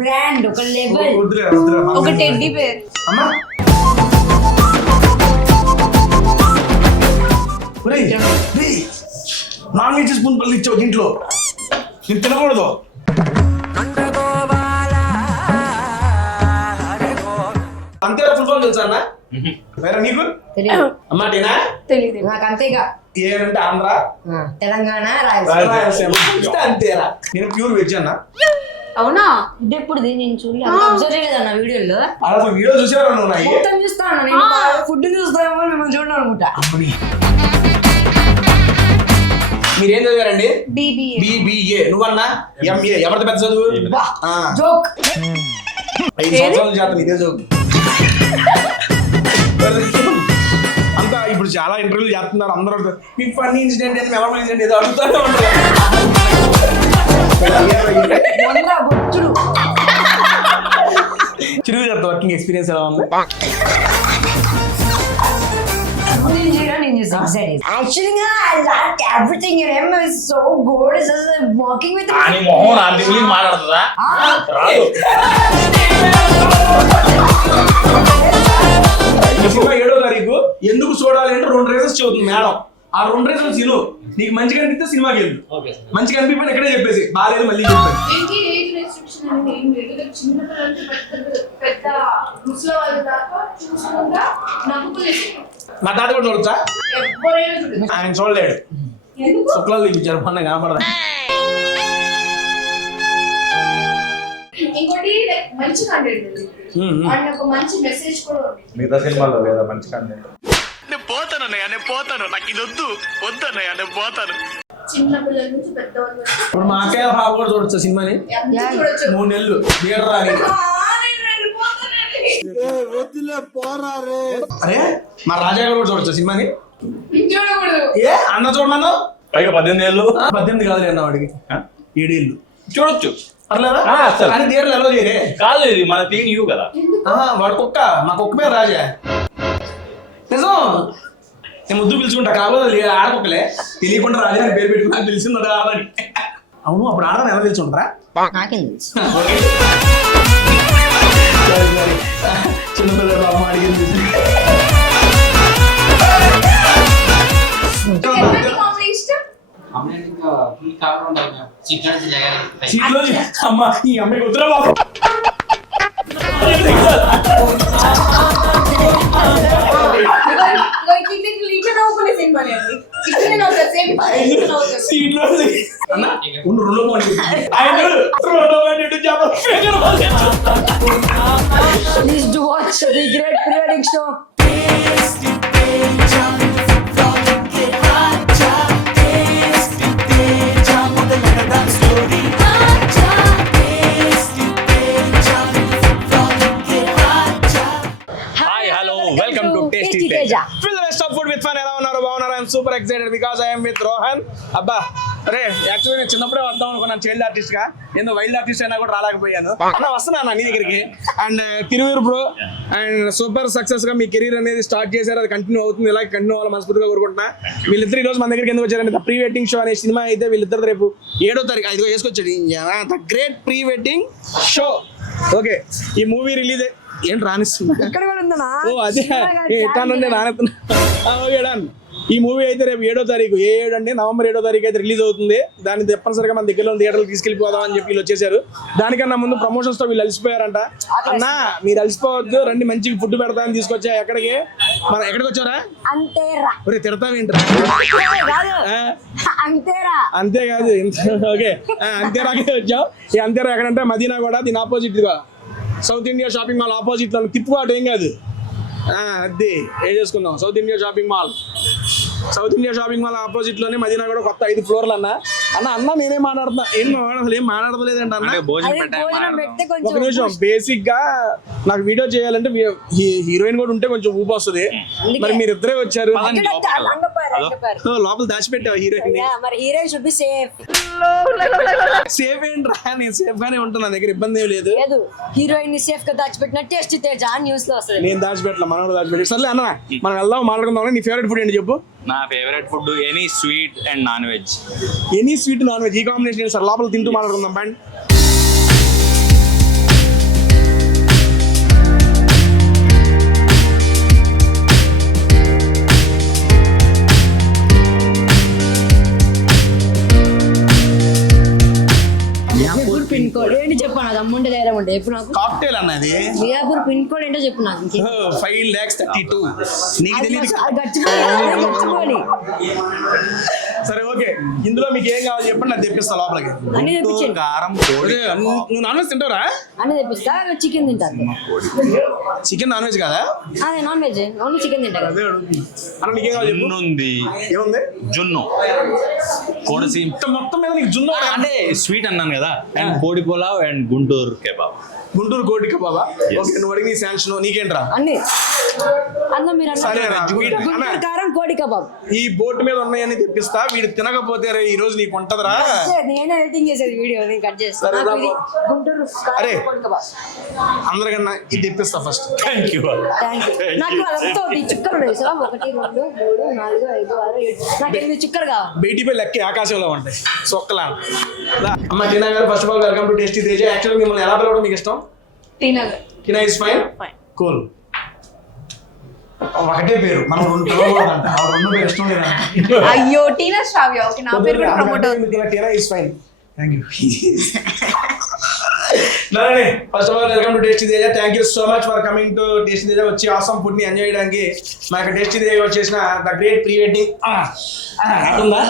Brand, ఒక level, ఒక teddy bear. Non veg spoon పళ్ళు ఇచ్చావు దీంట్లో, నేను తినకూడదు. అంతే ఫుల్ ఫామ్ తెలుసా అన్న? వేరే నీకు అమ్మాటేనా? తెలియదు నాకు. అంతేగా ఏనంటే ఆంధ్ర, తెలంగాణ, రాయలసీమ అంతేరా. నేను ప్యూర్ వెజ్ అన్న. అవునా? ఇది ఎప్పుడు నేను చూడలేదన్న వీడియోలో. అసలు వీడియో చూసారా నువ్వు? మొత్తం చూస్తాను నేను, ఫుడ్ చూస్తామో మిమ్మల్ని చూడడం అనుకుంటా. మీరేం చదివారండి? BBA. నువ్వన్నా MA. ఎవరిది పెద్ద చదువు? జోక్. 5 సంవత్సరాలు చేస్తాను ఇదే జోక్. అంతా ఇప్పుడు చాలా ఇంటర్వ్యూలు చేస్తున్నారు అందరూ. మీకు ఫన్నీ ఇన్సిడెంట్ ఏదో మెమరబుల్ ఇన్సిడెంట్ ఏదో అడుగుతానే ఉంటారు. చిరుగు చేస్తా వర్కింగ్ ఎక్స్పీరియన్స్ ఎలా ఉంది? Actually, I like everything. Your M is so good. It's just working with. Ani mohon andi English maatladada. Raadu. Cinema 7వ తారీఖు ఎందుకు చూడాలి అంటే 2 రీజన్స్ చెబుతుంది మేడం. ఆ 2 రీజన్స్ తిను. నీకు మంచిగా అనిపిస్తే సినిమాకి వెళ్ళు, మంచిగా అనిపించకపోతే ఇక్కడే చెప్పేసి బాగాలేదు మళ్ళీ చెప్పాను. మా తాత కూడా చూడొచ్చా? ఆయన చూడలేడు, శుక్లాలు చూపించారు మొన్న కనపడదా. ఇంకోటి మంచి కంటెంట్, ఒక మంచి మెసేజ్ కూడా ఉంది. మిగతా సినిమాలో లేదా మంచి కంటెంట్. నేను పోతాను నాకు ఇది వద్దు వద్దన్నయ్య, నేను పోతాను. చిన్న పిల్లల నుంచి పెద్దవాళ్ళు ఇప్పుడు మా అక్కయ్య బాబు కూడా చూడొచ్చు సినిమాని. చూడొచ్చు. 3 నెలలు థియేటర్ రాని. అరే మా రాజా గారు కూడా చూడొచ్చు సినిమాని. చూడకూడదు. ఏ అన్న చూడమన్నా? పైగా 18 ఏళ్ళు. 18 కాదు అన్న వాడికి 7 ఏళ్ళు చూడొచ్చు. పర్లేదా? అసలు కానీ థియేటర్లు ఎలా చేయరే? కాదు, ఇది మన తీయు కదా. వాడు కుక్క, మా కుక్క పేరు రాజా. నిజం, నేను ముద్దు పిలుచుకుంటా. కాకపోతే ఆడకుక్కలే తెలియకుండా రాజా అని పేరు పెట్టుకుని నాకు తెలిసింది ఆడని. అవును, అప్పుడు ఆడని ఎలా తెలుసుంటారా? నాకేం తెలుసు. చిన్నపిల్లలు అమ్మ అడిగింది. సీట్లో అమ్మ ఈ అమ్మాయికి వద్దురా బాబు. సీట్లో ఉండు 2 point Please do watch the Great Pre-Wedding Show. Welcome to Tasty Teja. Feel the best of food with fun. ఎలా ఉన్నారు? బాగున్నారా? I'm super excited because I am with Rohan. అబ్బా అరే యాక్చువల్లీ నేను చిన్నప్పుడే వద్దాం అనుకున్నాను చైల్డ్ ఆర్టిస్ట్ గా. ఎందుకు వైల్డ్ ఆర్టిస్ట్ అయినా కూడా రాలేకపోయాను. అన్న వస్తున్నా నీ దగ్గరికి. And Tiruvuru bro and super success గా మీ కెరీర్ అనేది స్టార్ట్ చేశారు, అది కంటిన్యూ అవుతుంది, ఇలా కంటిన్యూ అవ్వాలి మనస్ఫూర్తిగా కోరుకుంటున్నా. వీళ్ళిద్దరు ఈ రోజు మన దగ్గరికి ఎందుకు వచ్చారంటే ద ప్రీ వెడ్డింగ్ షో అనే సినిమా అయితే వీళ్ళిద్దరు రేపు 7వ తారీఖు 5గా వేసుకొచ్చాడు. The great pre wedding show. Okay, ఈ మూవీ రిలీజ్ ఏంటి రానిస్తున్నా? ఓ అదే ఎట్టానండి రానిస్తున్నా. Okay done. ఈ మూవీ అయితే రేపు 7వ తారీఖు, అంటే నవంబర్ 7వ తారీఖు అయితే రిలీజ్ అవుతుంది. దాన్ని తప్పనిసరిగా మన దగ్గరలో థియేటర్లు తీసుకెళ్ళిపోదాం అని చెప్పి వీళ్ళు వచ్చేసారు. దానికన్నా ముందు ప్రమోషన్స్ తో వీళ్ళు అలసిపోయారంట. అన్న మీరు అలసిపోవద్దు, రండి మంచిగా ఫుడ్ పెడతామని తీసుకొచ్చా. ఎక్కడికి మనం ఎక్కడికి వచ్చారా? ఒరే తిడతావేంట్రా? అంతేకాదు. ఓకే, అంతేరాకే వచ్చాం. ఈ అంతేరా ఎక్కడంటే మదీనా కూడా, దీని ఆపోజిట్ గా south India shopping mall opposite లో తిప్పుబాటు. ఏం కాదు, అది ఏ చేసుకుందాం. South India shopping mall opposite లోనే మదీనా కూడా కొత్త 5 ఫ్లోర్లు అన్న. అన్న నేనేం మాట్లాడుతున్నా? అసలు ఏం మాట్లాడలేదంట అన్న. ఒక నిమిషం, బేసిక్ గా నాకు వీడియో చేయాలంటే హీరోయిన్ కూడా ఉంటే కొంచెం ఊపి వస్తుంది. మరి మీరు ఇద్దరే వచ్చారు, లోపల దాచిపెట్టావు హీరోయిన్. సేఫ్ ఏంట్రా? నేను సేఫ్ గానే ఉంటాను, నా దగ్గర ఇబ్బంది ఏం లేదు. హీరోయిన్ సేఫ్ గా దాచిపెట్టిన టేస్టీ తేజ న్యూస్ లో వస్తుంది. నేను దాచిపెట్టలే, మనోడు దాచిపెట్టి. సర్లే అన్న మనం వెళ్దాం, మాట్లాడుకుందాం. నీ ఫేవరెట్ ఫుడ్ ఏంటి చెప్పు? నా favourite food any sweet and non veg. Any sweet non veg, ఈ కాంబినేషన్ సార్. లోపల తింటూ మాట్లాడుకుందాం. బండి కోడ్ ఏంటి చెప్పాను అది అమ్ముంటే ధైర్యం ఉంటే చెప్పు నాకు కాక్టైల్ అన్నది మియాపూర్ పిన్ కోడ్ ఏంటో చెప్పు నాకు 5,32,000 నీకు అది తెలియదు. అది గచ్చిపోయి సరే ఓకే, ఇందులో మీకు ఏం కావాలి చెప్పండి, అది తెప్పిస్తా లోపలికి. అన్ని తెప్పించండి. కారం కోడి నువ్వు నాన్ వెజ్ తింటావురా? అన్ని తెప్పిస్తా చికెన్ తింటాను చికెన్ నాన్ వెజ్ కాదా? అదే నాన్ వెజ్ ఓన్లీ చికెన్ తింటా కదా అదే అడుగుతున్నా. అన్న నీకేం కావాలి చెప్పు. జున్ను ఉంది, ఏముంది? జున్ను కోడిసీమ మొత్తం మీద నీకు జున్ను అంటే స్వీట్ అన్నాను కదా, అండ్ కోడి పులావ్ అండ్ గుంటూరు కెబాబ్. గుంటూరు కోడి కబాబా? ఓకే, నువ్వు అడిగి నీ శాంక్షన్ నీకేంట్రా? అన్ని అందులో మీరు సరే రా, గుంటూరు కారం కోడి కబాబ్ ఈ బోర్డు మీద ఉన్నాయని తెప్పిస్తా, వీడు తినకపోతే రే ఈ రోజు నీకు ఉంటదిరా. నేనే ఎడిటింగ్ చేసేది వీడియో నేను కట్ చేస్తా సరే నాకు రా, ఇది గుంటూరు అరే. కారం కోడి కబాబ్ అందరికన్నా ఇది తెప్పిస్తా first. Thank you. Thank you. నాకు అదంతా ఈ చుక్కలు ఉన్నాయి సార్ 1 2 3 4 5 6 7 నాకు 8 చుక్కలు కావాలి బయటిపై లెక్క ఆకాశంలో ఉంటాయి సొక్కలా. అమ్మ టీనా గారు, first of all welcome to tasty Teja. యాక్చువల్గా మిమ్మల్ని ఎలా పిలవడం మీకు ఇష్టం? టీనగర్. టీనా ఇస్ ఫైన్, కూల్. ఒకటే పేరు మనం రెండు పిలవకూడదంట. ఆ రెండు పేరు ఇష్టం లేదా? అయ్యో టీనా శ్రావ్య. ఓకే నా పేరు కూడా ప్రమోట్ అవుతుంది. Tina is fine. Thank you. First of all welcome to tasty Teja. Thank you so much for coming to tasty Teja. వచ్చి ఆసమ్ ఫుడ్ ని ఎంజాయ్ చేయడానికి మా యొక్క టేస్టీ తేజ వచ్చేసిన ద గ్రేట్ ప్రీ వెడ్డింగ్ ఉందా.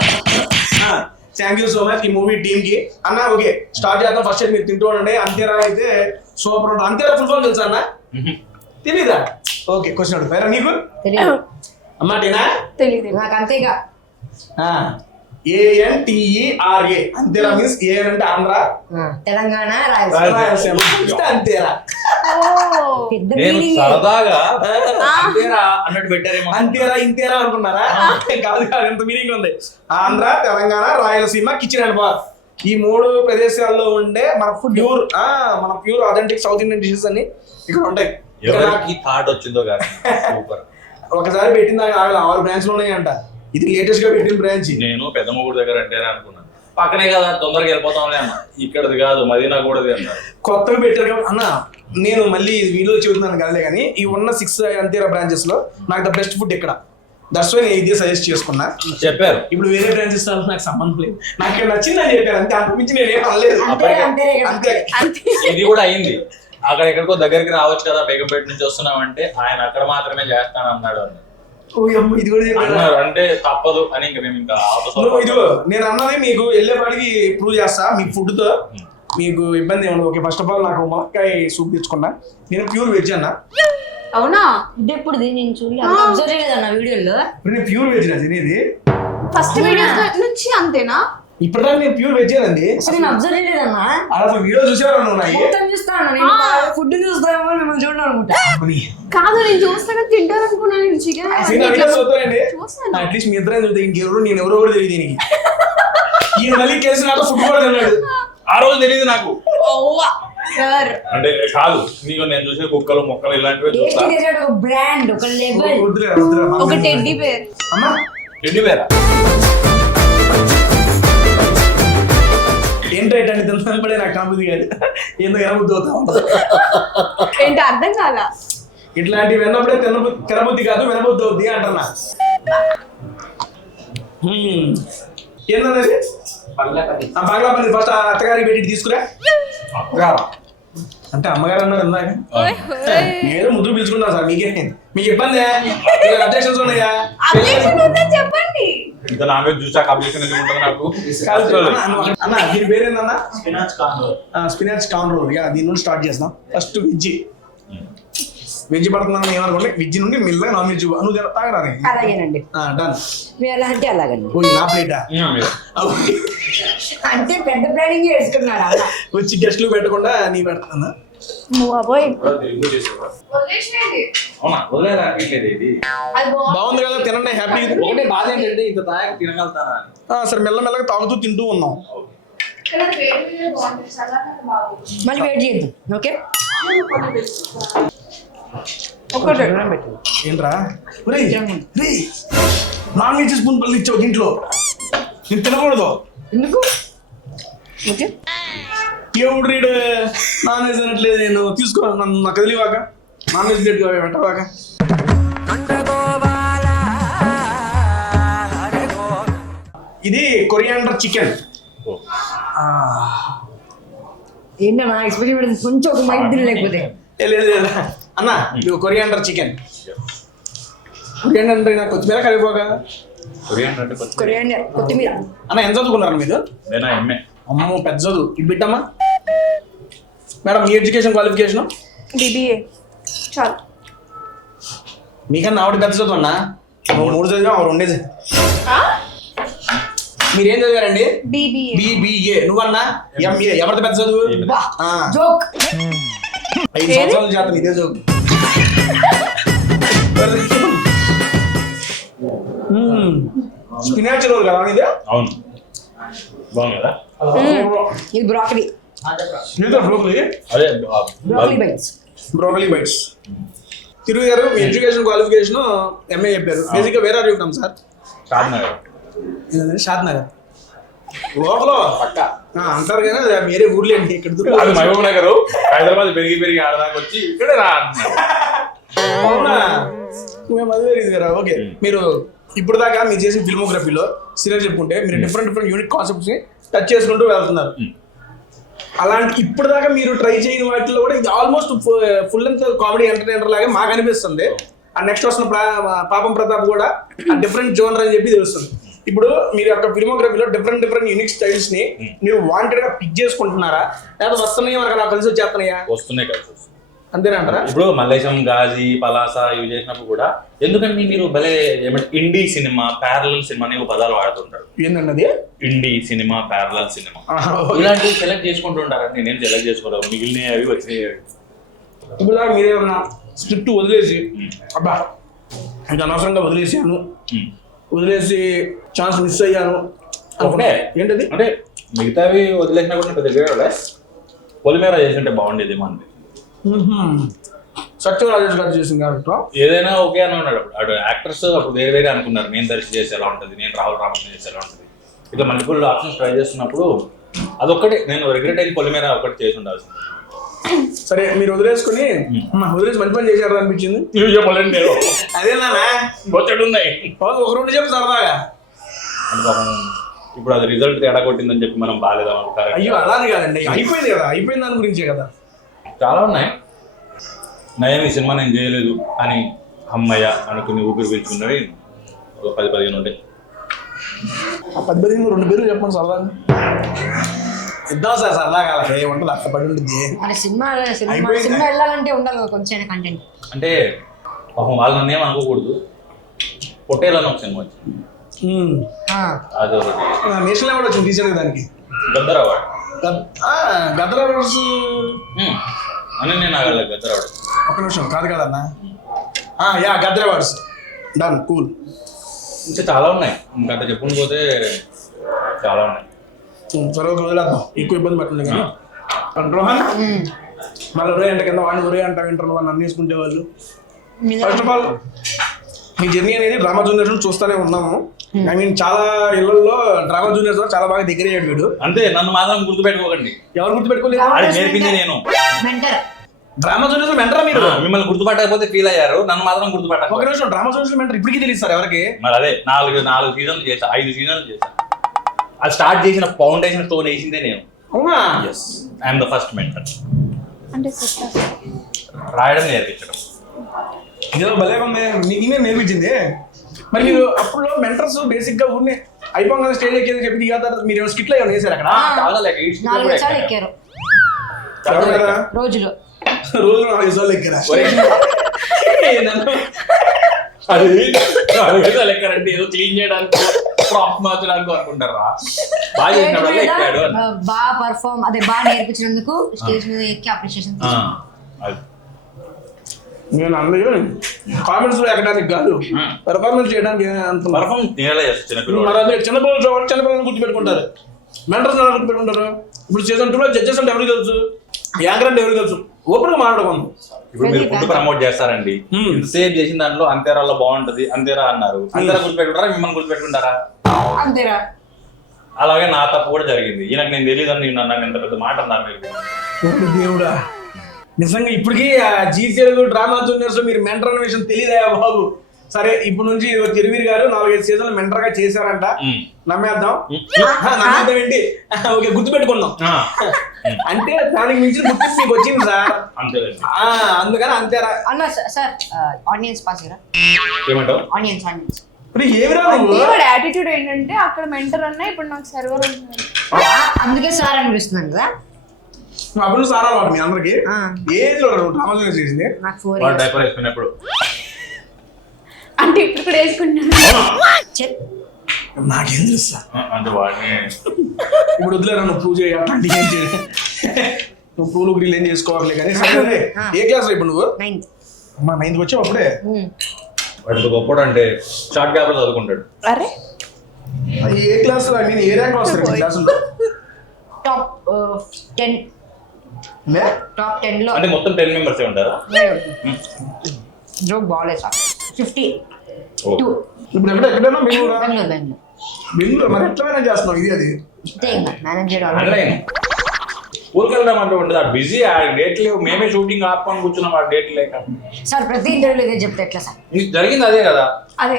థ్యాంక్ యూ సో మచ్ ఈ movie team కి. అన్న ఓకే స్టార్ట్ చేద్దాం. ఫస్ట్ మీరు తింటూ ఉండండి. అంతేరా అయితే సూపర్ ఉంటుంది. అంతేరా ఫుల్ ఫామ్ తెలుసా అన్న? తెలీదా? ఓకే క్వశ్చన్ అడుగుతారా నీకు? తెలియదు అమ్మా టీనా తెలియదు. నాకు అంతేగా ANTERA అంతేరా మీన్స్ ఏఎన్ అంటే ఆంధ్ర, తెలంగాణ రాయలసీమ అంతేరా. పెద్ద నేను meaning. సరదాగా అంతేరా అన్నట్టు పెట్టారేమో. అంతేరా ఇంతేరా అనుకున్నారా? కాదు కాదు, ఎంత మీనింగ్ ఉంది. Andhra, Telangana, Rayalaseema, kitchen and bar ఈ 3 ప్రదేశాల్లో ఉండే మన pure authentic south Indian dishes అన్ని ఇక్కడ ఉంటాయి. ఎవరికి థాట్ వచ్చిందో కానీ సూపర్. ఒకసారి పెట్టిన 6 బ్రాంచ్లు ఉన్నాయంట. ఇది లేటెస్ట్ గా పెట్టిన బ్రాంచ్. నేను పెద్ద ముగ్గురు దగ్గర అంటేనే అనుకున్నాను, పక్కనే కదా తొందరగా వెళ్ళిపోతాంలే అన్న. ఇక్కడది కాదు, మదీనా కూడా అన్నారు. కొత్తగా పెట్టారు కాబట్టి అన్న నేను మళ్ళీ వీడియో చెబుతున్నాను కదలే కానీ ఈ ఉన్న 6 అంతేరా బ్రాంచెస్ లో నాకు ద బెస్ట్ ఫుడ్ ఇక్కడ. దట్స్ వై నేను ఇదే సజెస్ట్ చేసుకున్నా. చెప్పారు ఇప్పుడు వేరే బ్రాంచెస్ నాకు సంబంధం లేదు, నాకు ఇక్కడ నచ్చిందని చెప్పాను అంతే. అంత మించి నేనేం అనలేదు. అంతే ఇది కూడా అయింది. అక్కడ ఎక్కడికో దగ్గరికి రావచ్చు కదా, బేగంపేట నుంచి వస్తున్నామంటే ఆయన అక్కడ మాత్రమే చేస్తాను అన్నాడు అన్న. ఓ అమ్మ ఇది కూడా చెప్పారు. అన్నారు అంటే తప్పదు అని ఇంకా మేము ఇంకా ఇదిగో నేను అన్నది మీకు వెళ్ళేపాటికి ప్రూవ్ చేస్తా. మీకు ఫుడ్ తో మీకు ఇబ్బంది ఏమన్నా. ఓకే ఫస్ట్ ఆఫ్ ఆల్ నాకు ములక్కాయ సూప్ తెచ్చుకున్నా. నేను ప్యూర్ వెజ్ అన్న. అవునా? ఇది ఎప్పుడు నేను చూడలేదు అబ్జర్వ్ చేయలేదన్న వీడియోలో. ఇప్పుడు నేను ప్యూర్ వెజ్ నా తినేది. ఫస్ట్ వీడియోస్ నుంచి అంతేనా? ఇప్పటిదాకా నేను ప్యూర్ వెజ్ అండి. అసలు నేను అబ్జర్వ్ చేయలేదన్నా. అసలు వీడియో చూసేవారు ఉన్నాయి. మొత్తం చూస్తాను నేను. ఫుడ్ చూస్తామో మిమ్మల్ని చూడడం అనుకుంటా. కాదు నేను చూస్తాను తింటాను అనుకున్నాను. నేను చికెన్ అట్లీస్ట్ మీ ఇద్దరే చూస్తే ఇంకెవరు నేను ఎవరో కూడా తెలియదు దీనికి. ఈయన మళ్ళీ కేసు నాకు ఫుడ్ కూడా తిన్నాడు. ఆ రోజు తెలియదు నాకు. సార్ అంటే కాదు, నీకు నేను చూసే కుక్కలు మొక్కలు ఇలాంటివి చూస్తా. ఒక బ్రాండ్ ఒక లెవెల్ ఒక టెడ్డీ బేర్. అమ్మా ఎన్ని పేరా ఏంటంటే అని తెలుసు పడే నాకు కాంబుది కాదు. ఎందుకు ఎనబుద్ధి అవుతా ఉంటుంది. ఏంటి అర్థం కాదా? ఇట్లాంటివి విన్నప్పుడే తినబుద్ధి కాదు వినబుద్ధి అవుద్ది అంటున్నా. ఏంటన్నది బాగా పని ఫస్ట్ అత్తగారికి పెట్టి తీసుకురా. అంటే అమ్మగారు అన్నారు ఇందాక. నేను ముద్దు పిలుచుకున్నా సార్. మీకు ఇబ్బంది అబ్జెక్షన్స్ ఉన్నాయా? చెప్పండి. ఇంకా నాన్ వెజ్ చూసాక అప్లికేషన్ ఎందుకు ఉంటుంది నాకు? అన్న దీని పేరేందన్నా? Spinach corn role. దీని నుండి స్టార్ట్ చేస్తాం. ఫస్ట్ వెజ్ పడుతున్నాను ఏమనుకోండి. వెజ్ నుండి మెల్లగా నాన్ వెజ్ నువ్వు తాగరా? అలాగేనండి. డన్. మీరు ఎలా అంటే అలాగండి. నా ప్లేటా అంటే పెద్ద ప్లానింగ్ వేసుకున్నాడు అలా. వచ్చి గెస్ట్లు పెట్టకుండా నీ పెడుతున్నా. బాగుంది కదా తినండి హ్యాపీ. ఒకటే బాధ ఏంటంటే ఇంత తాగ తినగలుగుతానా? సరే మెల్లమెల్లగా తాగుతూ తింటూ ఉన్నాం. మళ్ళీ వెయిట్ చేద్దాం. ఓకే ఏంట్రా నాన్ వెజ్ స్పూన్ పళ్ళు ఇచ్చావు దీంట్లో. నేను తినకూడదు ఎందుకు? ఓకే దేవుడు రీడ్ నాన్ వెజ్ అనట్లేదు. నేను తీసుకో నాకు కదిలివాక నాన్ వెజ్ ప్లేట్ పెట్టవాక. ఇది కొరియాండర్ చికెన్. ఏంటన్నా ఎక్స్ప్రెషన్ పెడితే కొంచెం ఒక మైండ్ లేకపోతే లేదు అన్న నువ్వు కొరియాండర్ చికెన్ కొరియాండర్ నాకు కొత్తిమీర కరిగిపోగా కొరియాండర్ అంటే కొత్తిమీర. కొరియాండర్ కొత్తిమీర అన్న ఎంత చదువుకున్నారు మీరు? నేనా ఎంఏ. అమ్మో పెద్ద చదువు ఇది బిడ్డమ్మా. మేడం మీ ఎడ్యుకేషన్ క్వాలిఫికేషన్? BBA చాలు. మీకన్నా ఆవిడ పెద్ద చదువు అన్న. 3 చదివా ఆవిడ ఉండేది. మీరేం చదివారండి? BBA. BBA. నువ్వన్నా MA. ఎవరిది పెద్ద చదువు? జోక్ 5 సంవత్సరాల చేత ఇదే చదువు. స్పినాచ్ రోల్ కదా ఇది? అవును బాగుంది కదా. ఇది బ్రాకలీ బ్రోకలీ. అదే బ్రాకలీ బైట్స్. Broccoli bites. తిరుగు గారు మీ ఎడ్యుకేషన్ క్వాలిఫికేషన్ MA చెప్పారు. బేసిక్గా వేరే అడుగుతాం సార్. షాద్నగర్. షాద్ నగర్ లోపల అంటారు కానీ అది వేరే ఊర్లే అండి. ఇక్కడ అది మహబూబ్ నగర్. హైదరాబాద్ పెరిగి ఆడదాకా వచ్చి ఇక్కడే రా అంటున్నారు. అవునా? మేము అదే ఇది కదా. ఓకే, మీరు ఇప్పుడు దాకా మీరు చేసిన ఫిల్మోగ్రఫీలో సీరియల్ చెప్పుకుంటే మీరు డిఫరెంట్ యూనిక్ కాన్సెప్ట్స్ ని టచ్ చేసుకుంటూ వెళ్తున్నారు. అలాంటి ఇప్పుడు దాకా మీరు ట్రై చేయని వాటిలో కూడా ఇది almost full length comedy entertainer లాగా మాకు అనిపిస్తుంది. ఆ నెక్స్ట్ వస్తున్న పాపం ప్రతాప్ కూడా ఆ డిఫరెంట్ జోనర్ అని చెప్పి తెలుస్తుంది. ఇప్పుడు మీరు యొక్క ఫిల్మోగ్రఫీలో డిఫరెంట్ యూనిక్ స్టైల్స్ ని మీరు వాంటెడ్ గా పిక్ చేసుకుంటున్నారా లేదా వస్తున్నాయా మనకు నాకు కలిసి వచ్చేస్తున్నాయా? వస్తున్నాయి కలిసి. అంతేనంటారా? ఇప్పుడు మల్లేశం, గాజీ, పలాస ఇవి చేసినప్పుడు కూడా ఎందుకంటే మీరు భలే ఏమంటే ఇండీ సినిమా, ప్యారలల్ సినిమా అనే పదాలు వాడుతుంటారు. ఏంటన్నది? ఇండీ సినిమా, ప్యారలల్ సినిమా ఇలాంటివి సెలెక్ట్ చేసుకుంటూ ఉంటారండి. నేను సెలెక్ట్ చేసుకోలేదు, మిగిలినవి అవి వచ్చినాయి. ఇప్పుడు దాకా మీరేమన్నా స్క్రిప్ట్ వదిలేసి అబ్బా ఇంకా అనవసరంగా వదిలేసి ఛాన్స్ మిస్ అయ్యాను ఒకటే ఏంటది? అంటే మిగతావి వదిలేసినా కూడా పెద్ద దగ్గర పొలిమేర చేసింటే బాగుండేది మనది. సత్యం రాజేష్ గారు చేసిన కాబట్టి ఏదైనా ఓకే అని ఉన్నాడు. అప్పుడు యాక్టర్స్ అప్పుడు వేరే అనుకున్నారు. నేను దర్శి చేసి ఎలా ఉంటుంది, నేను రాహుల్ రామకృష్ణ చేసి ఎలా ఉంటుంది, ఇట్లా మల్టిపుల్ ఆప్షన్స్ ట్రై చేస్తున్నప్పుడు అదొక్కటే నేను రిగ్రెట్ అయిన పొలిమేర ఒకటి చేసి ఉండాల్సింది. సరే మీరు వదిలేసి మంచి పని చేశారు అనిపించింది. అదేనా బొచ్చడు ఉన్నాయి ఒక రెండు చెప్పు సరదాగా. అంటే పాపం ఇప్పుడు అది రిజల్ట్ తేడా కొట్టిందని చెప్పి మనం బాగాలేదా? అయ్యో అలానే కాదండి, అయిపోయింది కదా, అయిపోయింది దాని గురించే కదా. చాలా ఉన్నాయి. నయం ఈ సినిమా నేను చేయలేదు అని అమ్మయ్య అనుకుని ఊపిరి పీల్చుకున్నవి ఒక 10-15 ఉంటాయి. ఆ 10-15 2 పేర్లు చెప్పండి సరదాగా. ఇద్దాం సార్ సరదాగా. అలా ఏముంటుంది అక్కడ పడి ఉంటుంది. సినిమా వెళ్ళాలంటే ఉండాలి కొంచెం కంటెంట్. అంటే పాపం వాళ్ళు నన్ను ఏం అనుకోకూడదు. పొట్టేలని ఒక సినిమా వచ్చింది, అది ఒకటి నేషనల్ అవార్డు వచ్చింది రీసెంట్గా దానికి. గద్దర్ అవార్డు. గద్దర్ అవార్డ్స్ అని నేను ఆగలేదు. గద్దర్ అవార్డు ఒక నిమిషం కాదు కదన్నా. Yeah Gaddar awards done cool. ఇంకా చాలా ఉన్నాయి, ఇంకా అట్లా చెప్పుకుని పోతే చాలా ఉన్నాయి. సరే ఒక వదిలేద్దాం, ఎక్కువ ఇబ్బంది పడుతుంది కానీ. రోహన్ మళ్ళీ ఒరే అంటే కింద వాడిని ఒరే అంటా వింటారు వాళ్ళు అన్ని వేసుకుంటే వాళ్ళు. First of all me journey అనేది డ్రామా జూనియర్స్ చూస్తూనే ఉన్నాము. ఐ మీన్ చాలా ఇళ్లలో డ్రామా జూనియర్స్ చాలా బాగా దగ్గర అయ్యాడు వీడు. అంతే, నన్ను మాత్రం గుర్తుపెట్టుకోకండి. ఎవరు గుర్తుపెట్టుకోలేదు? నేర్పింది నేను. డ్రామా జూనియర్స్ మెంటరా మీరు? మిమ్మల్ని గుర్తుపట్టకపోతే ఫీల్ అయ్యారు, నన్ను మాత్రం గుర్తుపట్టారు. ఒక నిమిషం, డ్రామా జూనియర్స్ మెంటర్ ఇప్పటికీ తెలుసు సార్ ఎవరికి? మరి అదే 4 సీజన్లు చేశా, 5 సీజన్లు చేశా. అది స్టార్ట్ చేసిన ఫౌండేషన్ స్టోన్ వేసిందే నేను. అవునా? Yes, I'm the first mentor. అంటే రాయడం నేర్పించడం ఇదేదో భలే ఉంది, నీకు నేర్పించింది. మరి మీరు అప్పుడు మెంటర్స్ బేసిక్ గా ఊరినే అయిపోగా స్టేజ్ ఎక్కేది చెప్పి దిగా మీరు స్కిట్లు ఏమైనా వేసారు అక్కడ? రోజులు 4 సార్లు ఎక్కారా? అది ఎక్కడంటే ఏదో క్లీన్ చేయడానికి ప్రాప్ మార్చడానికి అనుకుంటారా? బాగా చేసినప్పుడు ఎక్కాడు, బాగా పర్ఫార్మ్ అదే బాగా నేర్పించినందుకు స్టేజ్ మీద ఎక్కి అప్రిషియేషన్. నేను అన్నయ్య కామెంట్స్ లో ఎక్కడానికి కాదు, పెర్ఫార్మెన్స్ చేయడానికి. చిన్నపిల్లలు గుర్తుపెట్టుకుంటారు, మెంటర్స్ ఎలా గుర్తుపెట్టుకుంటారు? ఇప్పుడు సీజన్ 2 లో జడ్జెస్ అంటే ఎవరికి తెలుసు, యాంకర్ అంటే ఎవరికి తెలుసు? ఓపెన్ గా మాట్లాడుకోండి. ఇప్పుడు మీరు ఫుడ్ ప్రమోట్ చేస్తారండి, సేవ్ చేసిన దాంట్లో అంతేరాలో బాగుంటది అంతేరా అన్నారు. అంతేరా గుర్తుపెట్టుకుంటారా, మిమ్మల్ని గుర్తుపెట్టుకుంటారా? అంతేరా. అలాగే నా తప్పు కూడా జరిగింది. ఈయనకు నేను తెలియదని నన్ను ఎంత పెద్ద మాట అన్నారు మీరు. దేవుడా, నిజంగా ఇప్పటికీ జీ తెలుగు డ్రామా జూనియర్స్ మీరు మెంటర్ అనే విషయం తెలియదా బాబు? సరే ఇప్పుడు నుంచి చిరువీర్ గారు 4-5 సీజన్లు మెంటర్ గా చేశారంట. నమ్మేద్దాం. నమ్మేద్దాం ఏంటి? ఓకే, గుర్తుపెట్టుకుందాం. అంటే దానికి మించిన గుర్తు మీకు వచ్చింది సార్. అందుకని అంతేరా అన్న. సార్ ఆనియన్స్ పాస్ చేయరా? ఏమంటావు? ఆనియన్స్ ఇప్పుడు ఏమిరా నువ్వు? వాడి యాటిట్యూడ్ ఏంటంటే అక్కడ మెంటర్ అన్నా ఇప్పుడు నాకు సర్వర్ ఉంటుంది. అందుకే సార్ అనిపిస్తున్నాను కదా. నువ్వు అప్పుడు సారా వాడు మీ అందరికి ఏజ్ లో డ్రామాలు చేసింది. నాకు 4 years. డైపర్ వేసుకున్నప్పుడు అంటే ఇప్పుడు కూడా వేసుకుంటున్నాను. నాకేం తెలుసా అంటే వాడిని ఇప్పుడు వదిలేరా నువ్వు పూజ అట్లాంటి ఏం చేయలేదు. నువ్వు పూలు గ్రిల్ ఏం చేసుకోవాలి కానీ. సరే ఏ క్లాస్ ఇప్పుడు నువ్వు? 9th. అమ్మా 9th వచ్చావు అప్పుడే. వాడికి గొప్పడు అంటే షార్ట్ గ్యాప్ లో చదువుకుంటాడు. అరే ఏ క్లాస్ లో ఐ మీన్ ఏ ర్యాంక్ వస్తాయి క్లాసులో? టాప్ 10. టాప్ 10 లో అంటే మొత్తం 10 మెంబర్స్ ఉంటారా? జోక్ బాగాలేదు సార్. 52. ఇప్పుడు ఎక్కడైనా బెంగళూరు బెంగళూరు. బెంగళూరు మరి ఎట్లా మేనేజ్ చేస్తున్నావు? ఇది అది అంతే ఇంకా మేనేజ్ చేయడం. ఆన్లైన్ ఊరికి వెళ్దాం అంటే ఉంటుంది. బిజీ ఆ డేట్ లేవు. మేమే షూటింగ్ ఆపుకొని కూర్చున్నాం ఆ డేట్ లేక. సార్ ప్రతి ఇంటర్వ్యూలో ఇదే చెప్తే ఎట్లా సార్? నీకు జరిగింది అదే కదా. అదే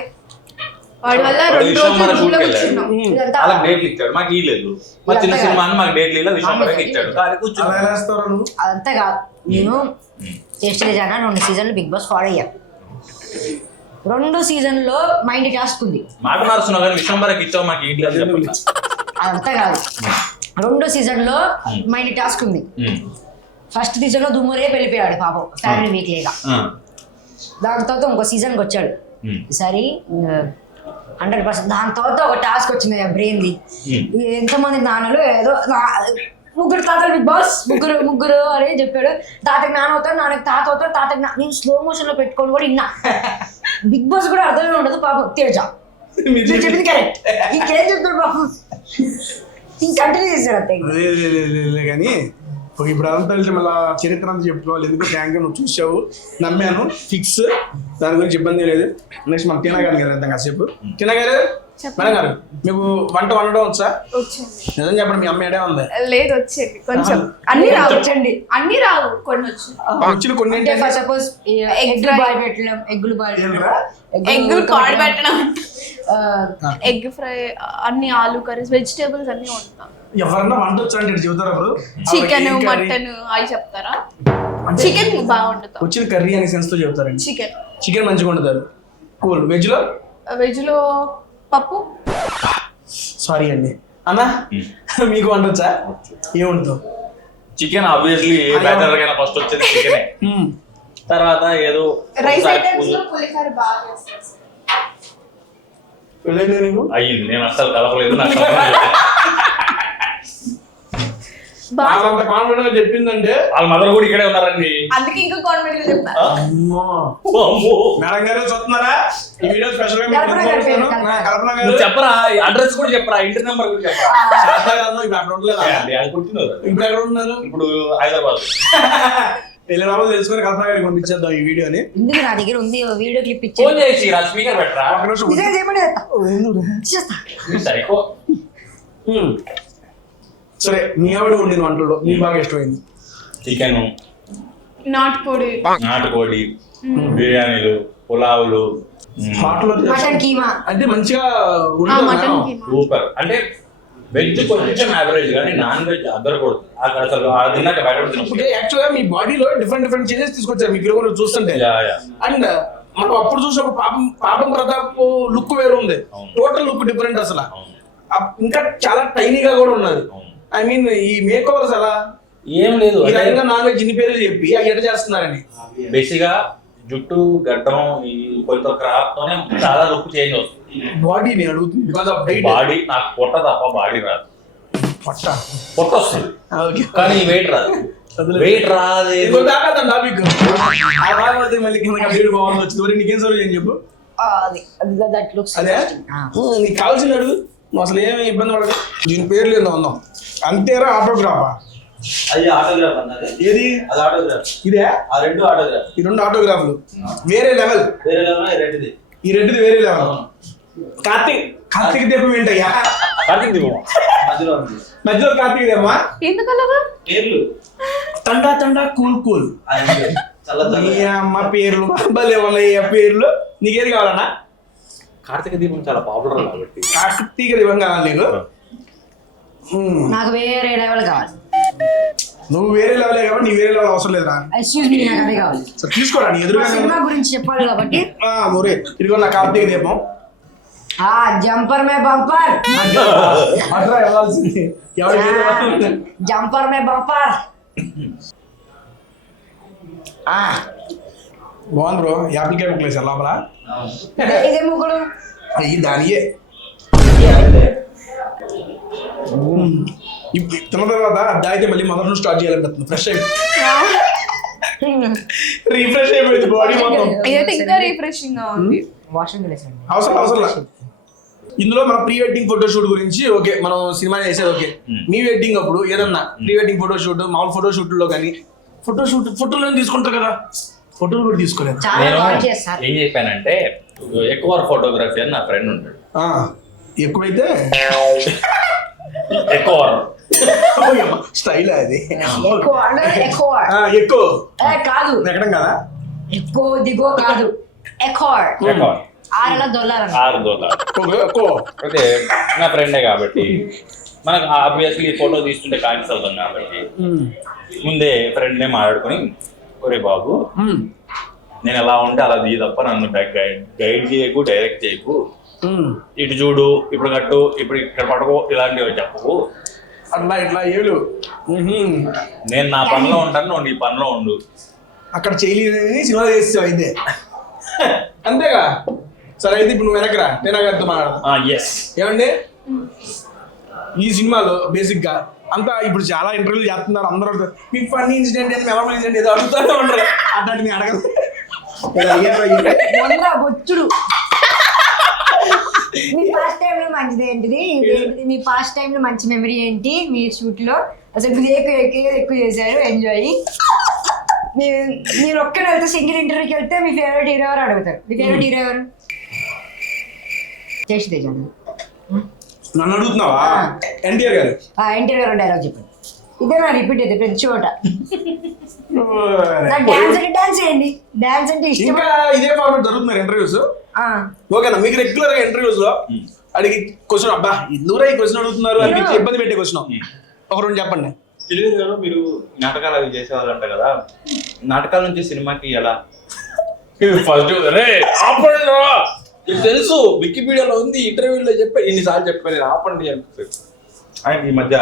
వాడి వల్ల వాడు 2 విశ్వం మన రోజులు షూట్కి కూర్చున్నాం. ఇదంతా అలా డేట్లు ఇచ్చాడు, మాకు ఇవ్వలేదు. మా చిన్న సినిమా అని మాకు డేట్లు ఇలా విశ్వంబరకి ఇచ్చాడు. కానీ అలా కూర్చున్నాం. ఎలా వేస్తావు నువ్వు? అదంతా కాదు. నేను టేస్ట్ చేశాను 2 సీజన్లు బిగ్ బాస్ ఫాలో అయ్యా. 2 సీజన్లో మైండ్ టాస్క్ ఉంది. మాట మారుస్తున్నావు కానీ విశ్వంబరకి ఇచ్చావు మాకు ఇడ్లీ అని చెప్పండి. అదంతా కాదు. 2 సీజన్లో మైండ్ టాస్క్ ఉంది. ఫస్ట్ సీజన్లో దుమ్మురే వెళ్ళిపోయాడు పాపం ఫ్యామిలీ వీక్ లేక. దాని తర్వాత ఇంకో సీజన్కి వచ్చాడు. ఈసారి 100%. దాని తర్వాత ఒక టాస్క్ వచ్చింది బ్రెయిన్ది. ఎంతమంది నాన్నలు ఏదో 3 తాతలు బిగ్ బాస్ ముగ్గురు అని చెప్పాడు. తాతకి నాన్న అవుతాడు, నాన్నకి తాత అవుతాడు, తాతకి నేను స్లో మోషన్ లో పెట్టుకొని కూడా విన్నా. బిగ్ బాస్ కూడా అర్థమే ఉండదు పాపం. తేజ చెప్పింది కరెక్ట్. ఇంకేం చెప్తాడు పాపం. కంటిన్యూ చేశాడు అంతే. కానీ ఇప్పుడు అదంతా వెళ్తే మళ్ళీ చరిత్ర అంతా చెప్పుకోవాలి. ఎందుకు థ్యాంక్ యూ, నువ్వు చూసావు, నమ్మాను, ఫిక్స్. దాని గురించి ఇబ్బంది లేదు. నెక్స్ట్ మన టీనా గారు కదా కాసేపు. టీనా గారు మేడం గారు మీకు వంట వండడం వచ్చా? నిజం చెప్పండి, మీ అమ్మ ఏడే ఉంది? లేదు వచ్చేది కొంచెం. అన్ని రావు. అన్ని రావు, కొన్ని వచ్చు. వచ్చిన కొన్ని అంటే ఫర్ సపోజ్ ఎగ్ బాయ్ పెట్టడం, ఎగ్గులు బాయ్ ఎగ్ కాడ్ పెట్టడం, ఎగ్ ఫ్రై, అన్ని ఆలు కర్రీస్, వెజిటేబుల్స్ అన్ని వండుతాను. ఎవరన్నా వంట వచ్చా అంటే చెబుతారు అప్పుడు? చికెన్ మటన్ అవి చెప్తారా? చికెన్ బాగా వండుతాం. వచ్చిన కర్రీ అనే సెన్స్ తో చెప్తారండి. చికెన్ మంచిగా వండుతారు. కూల్. వెజ్ లో పప్పు. సారీ అండి అన్నా, మీకు వండొచ్చా? ఏం వండుతావు? చికెన్ ఆబ్వియస్లీ ఏ బ్యాచలర్ కైనా ఫస్ట్ వచ్చేది చికెనే. తర్వాత ఏదో రైస్ ఐటమ్స్ లో పులిహోర బాగా చేస్తారు. అయ్యింది, నేను అసలు కలపలేదు. నాకు అంత కాన్ఫిడెంట్ గా చెప్పిందంటే వాళ్ళ మదర్ కూడా ఇక్కడే ఉన్నారండి. అందుకే ఇంకా కాన్ఫిడెంట్ గా చెప్తా. మేడం గారు చూస్తున్నారా ఈ వీడియో? స్పెషల్ గా కల్పన గారు చెప్పరా, అడ్రస్ కూడా చెప్పరా, ఇంటి నెంబర్ కూడా చెప్పరా. ఇప్పుడు ఎక్కడ ఉన్నారు? ఇప్పుడు హైదరాబాద్. పెళ్లి బాబు తెలుసుకొని కల్పన గారికి పంపించేద్దాం ఈ వీడియోని. ఎందుకు నా దగ్గర ఉంది వీడియో క్లిప్ ఇచ్చి ఫోన్ చేసి స్పీకర్ పెట్టరా. సరిపో. సరే, మీ ఆవిడ వండిన వంటల్లో మీకు బాగా ఇష్టమైంది? చికెన్, నాటుకోడి, బిర్యానీలు, పులావులు, మటన్ కీమా. అంటే మంచిగా సూపర్. అంటే వెజ్ కొంచెం యావరేజ్ కానీ నాన్ వెజ్ అద్దరకూడదు. అక్కడ అసలు తిన్నాక బయట యాక్చువల్గా మీ బాడీలో డిఫరెంట్ చేంజెస్ తీసుకొచ్చారు మీకు కూడా చూస్తుంటే. అండ్ మనం అప్పుడు చూసినప్పుడు పాపం ప్రతాప్ లుక్ వేరు ఉంది, టోటల్ లుక్ డిఫరెంట్ అసలు. ఇంకా చాలా టైనీగా కూడా ఉన్నది. ఐ మీన్ ఈ మేక్ ఓవర్స్ అలా ఏం లేదు. నాన్ వెజ్ ఇన్ని పేర్లు చెప్పి ఎట చేస్తున్నారని. బేసిక్ గా జుట్టు గడ్డం ఈ కొంత క్రాఫ్ తోనే చాలా లుక్ చేంజ్ వస్తుంది. బాడీ నేను అడుగుతుంది బికాజ్ ఆఫ్ డైట్. బాడీ నాకు పొట్ట తప్ప బాడీ రాదు. పొట్ట వస్తుంది కానీ వెయిట్ రాదు. వెయిట్ రాదు. మళ్ళీ నీకేం సర్వ్ అని చెప్పు. అదే నీకు కావాల్సింది అడుగు. నువ్వు అసలు ఏమి ఇబ్బంది పడదు. దీని పేర్లు ఏందో ఉందాం. అంతేరా ఆటోగ్రాఫా? అది ఆటోగ్రాఫ్ అన్నది. ఏది? అది ఆటోగ్రాఫ్. ఇదే? ఆ 2 ఆటోగ్రాఫ్. ఈ 2 ఆటోగ్రాఫ్లు వేరే లెవెల్. ఈ రెడ్డిది వేరే లెవెల్. కార్తీక్ దీపం ఏంటయ్యా? కార్తీక్ దీపం మధ్యలో కార్తీక్ దీపమా? ఎందుకలాగా పేర్లు తండా కూల్ అమ్మ పేర్లు భలే ఉన్నాయ్యా పేర్లు. నీకేది కావాలన్నా? కార్తీక దీపం చాలా పాపులర్ కాబట్టి కార్తీక దీపం కావాలి నీకు? నాకు వేరే లెవెల్ కావాలి. నువ్వు వేరే లెవెలే కాబట్టి నీ వేరే లెవెల్ అవసరం లేదురా. ఎక్స్క్యూజ్ మీ, నాకు అదే కావాలి. సో తీసుకోరా నీ ఎదురుగా సినిమా గురించి చెప్పాలి కాబట్టి. మురే ఇదిగో నా కార్తీక దీపం. జంపర్ మే బంపర్, అట్లా వెళ్ళాల్సింది. జంపర్ మే బంపర్. బాగుంది బ్రో. యాపిల్ ముక్కలు వేసారు లోపల. ఇదే ముగ్గురు అయ్యి దానియే తిన్న తర్వాత అద్దయితే మళ్ళీ మొదటి నుంచి స్టార్ట్ చేయాలనిపిస్తుంది. ఫ్రెష్ రీఫ్రెష్ అయిపోయింది బాడీ మొత్తం. ఇదైతే ఇంకా రిఫ్రెషింగ్ గా ఉంది. వాషింగ్ అవసరం లేదు. ఇందులో మన ప్రీ వెడ్డింగ్ ఫోటో షూట్ గురించి ఓకే, మనం సినిమా చేసేది ఓకే. మీ వెడ్డింగ్ అప్పుడు ఏదన్నా ప్రీ వెడ్డింగ్ ఫోటో షూట్, మామూలు ఫోటో షూట్ లో కానీ ఫోటోలు తీసుకుంటారు కదా, ఫోటోలు కూడా తీసుకోలేదు. నేను ఏం చెప్పానంటే ఎక్కువ ఫోటోగ్రఫీ అని నా ఫ్రెండ్ ఉంటాడు. ఎక్కువైతే ఎక్కువ స్టైల్ అది ఎక్కువ కాదు, ఎక్కడం కదా, ఎక్కువ దిగో కాదు, ఎకార్ $6 అయితే నా ఫ్రెండే కాబట్టి మనకు ఆబ్వియస్లీ ఫోటో తీసుకుంటే కాన్సల్ అవుతాం కాబట్టి ముందే ఫ్రెండ్నే మాట్లాడుకుని, ఒరే బాబు నేను ఎలా ఉంటే అలా తీ తప్ప నన్ను గైడ్ చేయకు, డైరెక్ట్ చేయకు, ఇటు చూడు, ఇప్పుడు కట్టు, ఇప్పుడు ఇక్కడ పడుకో, ఇలాంటివి చెప్పకు, అట్లా ఇట్లా ఏడు. నేను నా పనిలో ఉంటాను, నువ్వు నీ పనిలో ఉండు. అక్కడ చేయలేదని సినిమా చేస్తావు అయితే అంతేగా. సరే అయితే ఇప్పుడు నువ్వు వెనకరా, నేను అర్థం మాట్లాడదా. ఏమండి ఈ సినిమాలో బేసిక్ గా అంతా ఇప్పుడు చాలా ఇంటర్వ్యూలు చేస్తున్నారు అందరూ. మీ ఫన్నీ ఇన్సిడెంట్ ఏంటి, మెమరబుల్ ఇన్సిడెంట్ ఏదో అడుగుతూనే ఉంటారు. అట్లాంటి నేను అడగదు. బొచ్చుడు మీ పాస్ట్ టైం లో మంచిది ఏంటిది, మీ పాస్ట్ టైం లో మంచి మెమరీ ఏంటి, మీ షూట్ లో అసలు ఎక్కువ చేశారు ఎంజాయ్. మీరు ఒక్కడ వెళ్తే సింగిల్ ఇంటర్వ్యూకి వెళ్తే మీ ఫేవరెట్ హీరో ఎవరు అడుగుతారు. మీ ఫేవరెట్ హీరో ఎవరు? చేసి తేజ. నన్ను అడుగుతున్నావా? ఎన్టీఆర్ గారు. ఎన్టీఆర్ గారు డైలాగ్ చెప్పండి. ఇదే నా రిపీట్ అయితే ప్రతి చోట. డాన్స్ అంటే డాన్స్ చేయండి, డాన్స్ అంటే ఇష్టం. ఇంకా ఇదే ఫార్మాట్ జరుగుతున్నారు ఇంటర్వ్యూస్. ఓకేనా, మీకు రెగ్యులర్ గా ఇంటర్వ్యూస్ లో అడిగి క్వశ్చన్, అబ్బా ఎందుకు ఈ క్వశ్చన్ అడుగుతున్నారు అని మీకు ఇబ్బంది పెట్టే క్వశ్చన్ ఒక రెండు చెప్పండి. తెలియదు గారు, మీరు నాటకాలు అవి చేసేవాళ్ళంట కదా, నాటకాల నుంచి సినిమాకి ఎలా? ఫస్ట్ తెలుసు, వికీపీడియాలో ఉంది, ఇంటర్వ్యూలో చెప్పా, ఎన్నిసార్లు చెప్పాను నేను, ఆపండి అని. ఆయన ఈ మధ్య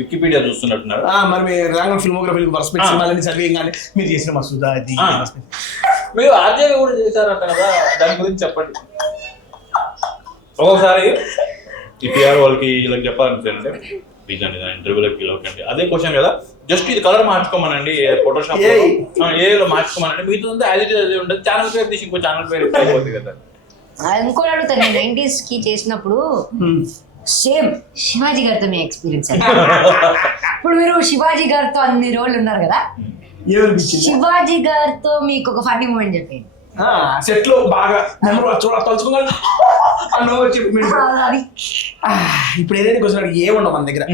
వికీపీడియా చూస్తున్నట్టున్నారు. మరి మీ ర్యాంక్ ఫిల్మోగ్రఫీ పర్స్పెక్ట్ సినిమాలని సర్వేయింగ్ కానీ మీరు చేసిన మసూదా అది మీరు ఆర్జేగా కూడా చేశారంట కదా, దాని గురించి చెప్పండి. ఒక్కొక్కసారి ఈపీఆర్ వాళ్ళకి ఇలా చెప్పాలనుకుంటే ఇంటర్వ్యూలోకి పిలవకండి, అదే క్వశ్చన్ కదా, జస్ట్ ఇది కలర్ మార్చుకోమనండి, ఫోటోషాప్ ఏలో మార్చుకోమనండి, మీతో యాజ్ ఇట్ అదే ఉంటుంది, ఛానల్ పేరు తీసి ఇంకో ఛానల్ పేరు అయిపోతుంది కదా. ఇంకోటి అడుగుతాను, నేను 90s కి చేసినప్పుడు సేమ్ శివాజీ గారితో మీ ఎక్స్పీరియన్స్. ఇప్పుడు మీరు శివాజీ గారితో అన్ని రోజులు ఉన్నారు కదా, శివాజీ గారితో మీకు ఒక ఫన్నీ మూమెంట్ చెప్పండి. సెట్ లో బాగా తలుచుకున్నా. ఇప్పుడు ఏదైతే క్వశ్చన్ ఏముండవు మన దగ్గర,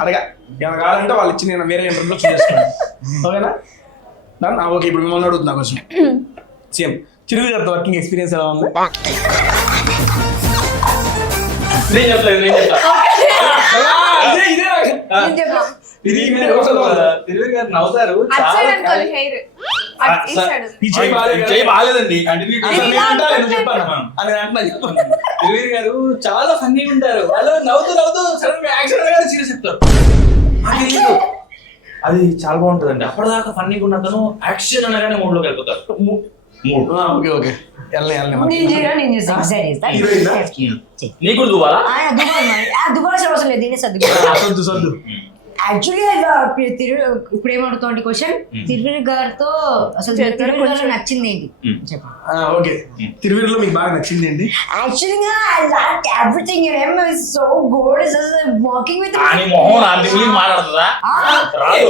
అడగా ఏమైనా కావాలంటే వాళ్ళు ఇచ్చి నేను వేరే ఇంటర్వ్యూలో చూసేస్తాను. ఓకేనా? ఓకే, ఇప్పుడు మిమ్మల్ని అడుగుతున్నా క్వశ్చన్. సేమ్ చిరుగు గారితో వర్కింగ్ ఎక్స్పీరియన్స్ ఎలా ఉంది? నవ్వుతారు. బాగాలేదండి, తిరువీర్ గారు చాలా ఫన్నీ ఉంటారు. వాళ్ళు నవ్వుతూ నవ్వుతూ సడన్ గా యాక్షన్ సీరియస్ చెప్తారు. అది చాలా బాగుంటుందండి. అప్పటిదాకా ఫన్నీగా ఉన్న అతను యాక్షన్ అనగానే మూడ్లోకి వెళ్ళిపోతారు. ఓకే ఓకే, నీకు దువ్వాలా? దువ్వాల్సిన అవసరం లేదు, దీన్ని సర్దు. యాక్చువల్లీ ఇప్పుడు ఏమడుగుతాండి క్వశ్చన్, తిరువీర్ గారితో అసలు తిరువీర్ గారిలో నచ్చింది ఏంటి చెప్పండి. ఓకే, తిరువీర్లో మీకు బాగా నచ్చింది ఏంటి? Actually I like everything you him is so good, is working with అని మోహన్ అది మాట్లాడుతుందా? రాదు.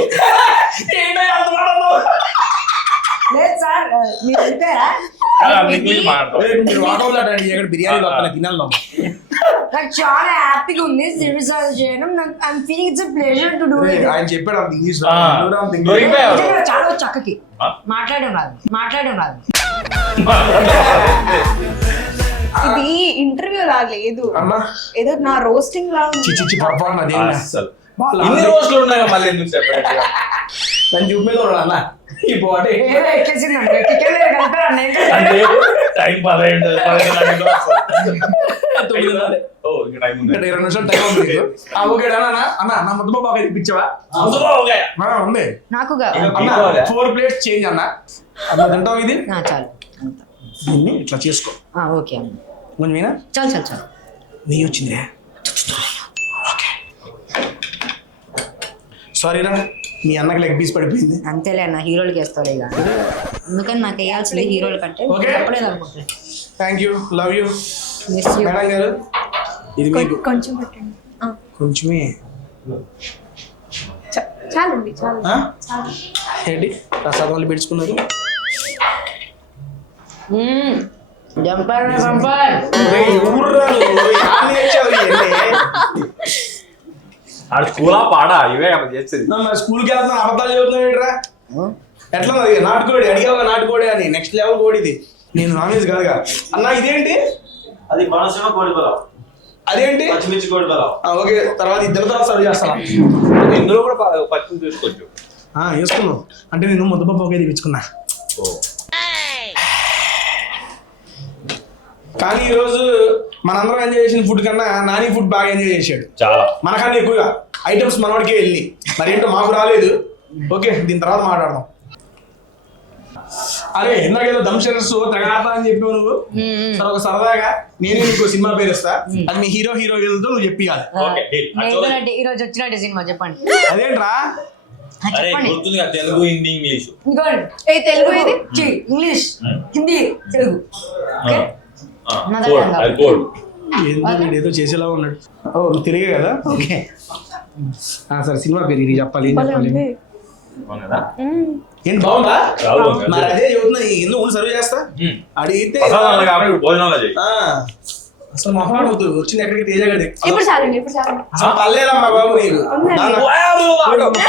లేదు సార్, మీరు చెప్పారా బిర్యానీ తినాలి. నాకు చాలా హ్యాపీగా ఉంది సిరీస్ చేయడం. నాకు I feeling it's a pleasure to do it. ఆయన చెప్పాడు అంత ఇంగ్లీష్ చాలా చక్కకి ఆ? మాట్లాడడం రాదు ఇది ఇంటర్వ్యూ లా లేదు, అమ్మా ఏదో నా రోస్టింగ్ లా ఉంది. చిచ్చి పొరపాటున అదేంటి? అసలు వాళ్ళ ఇన్ని రోజులు ఉన్నాయో మళ్ళీ ఎందుకు సెపరేట్ నన్ను చూపేది అన్న ఈ పోటీ ఎక్కేసిందండి టికెట్ కలిపారు అంటే టైం 11 ఓ ఇంకా టైం ఉంది 20 నిమిషాలు టైం ఉంది నీకు. ఓకే అన్న అన్న నా ముద్ద బాగా ఇప్పించావా ఉంది నాకు అన్న 4 ప్లేట్స్ చేంజ్ అన్న అన్న తింటావు ఇది చాలు దీన్ని ఇట్లా చేసుకో ఓకే అన్న కొంచెం మీనా చాలు నెయ్యి వచ్చిందే ఓకే సారీ రా మీ అన్నకి లెగ్ పీస్ పడిపోయింది అంతేలే అన్న హీరోలకి వేస్తాలే ఇక అందుకని నాకు వేయాల్సింది హీరోల కంటే Okay. చెప్పలేదు అనుకుంటున్నాను thank you love you miss you madam గారు ఇది మీకు కొంచెం పెట్టండి. కొంచెమే చాలండి చాలు. ఆ? ఏంటి ప్రసాదాలు పెట్టుకున్నారు జంపర్ ఆడ స్కూలా పాడా ఇవే చేసేది స్కూల్కి వెళ్తున్నా అబద్ధాలు చెబుతున్నాడు ఎట్లా అది నాటుకోడి అడిగావా నాటుకోడి అని నెక్స్ట్ లెవెల్ కోడి ఇది నేను నాన్ వెజ్ కాదుగా అన్న ఇదేంటి అది కోనసీమ కోడి పొలం, అదేంటి పచ్చిమిర్చి కోడి పొలం. ఓకే తర్వాత ఇద్దరు తర్వాత సర్వ్ చేస్తాను ఇందులో కూడా పచ్చి తీసుకోవచ్చు వేసుకున్నావు అంటే నేను ముద్దపప్పు ఒకే తెప్పించుకున్నా కానీ ఈరోజు మనందరం ఎంజాయ్ చేసిన ఫుడ్ కన్నా నాని ఫుడ్ బాగా ఎంజాయ్ చేశాడు చాలా మనకన్నా ఎక్కువగా ఐటమ్స్ మనవాడికే వెళ్ళి మరి ఏంటో మాకు రాలేదు ఓకే దీని తర్వాత మాట్లాడదాం అరే ఇందాకేదో దంషనర్స్ తెగాడతా అని చెప్పావు నువ్వు సరే ఒక సరదాగా నేనే నీకు సినిమా పేరు ఇస్తా అది మీ హీరోయిన్లతో నువ్వు చెప్పియాలి ఓకే ఈ రోజు వచ్చినట్టు సినిమా చెప్పండి అదేంట్రా అరే చెప్పండి గుర్తుంది కదా తెలుగు హిందీ ఇంగ్లీష్ ఇంకోటి ఏ తెలుగు ఇది ఇంగ్లీష్ హిందీ తెలుగు ఓకే అది కోడ్ ఏందో ఏదో చేసేలా ఉన్నాడు ఓ తిరిగే కదా ఓకే సరే సినిమా పేరు ఇది చెప్పాలి ఏం చెప్పాలి అవునదా ఏంటి బాగుందా బాగుంది. మరి అదే చెబుతున్నా ఎందుకు ఊళ్ళు సర్వ్ చేస్తా అడిగితే ప్రసాదాలు కాబట్టి భోజనాలు చేయి అసలు మొహమాట అవుతుంది వచ్చింది ఎక్కడికి తేజగడి ఇప్పుడు చాలండి ఇప్పుడు చాలండి. అసలు పర్లేదమ్మా బాబు నీకు ఉందండి.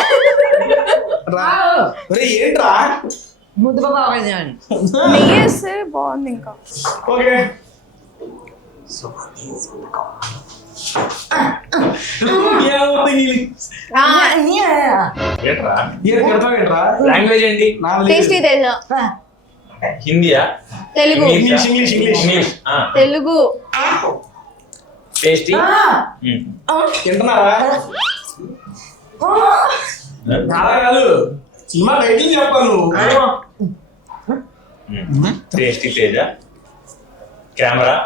రా. ఒరే ఏంట్రా ముద్దు బాబా ఆవేశం నెయ్యి వేస్తే బాగుంది ఇంకా. ఓకే ఆ, ఏంట్రా ఏంట్రా లాంగ్వేజ్ ఏంటి టేస్టీ తేజ. హిందీయా Telugu English English English English Telugu. Tasty తింటున్నారా అలా కాదు సినిమా టైటిల్ చెప్పాను టేస్టీ తేజ కెమెరా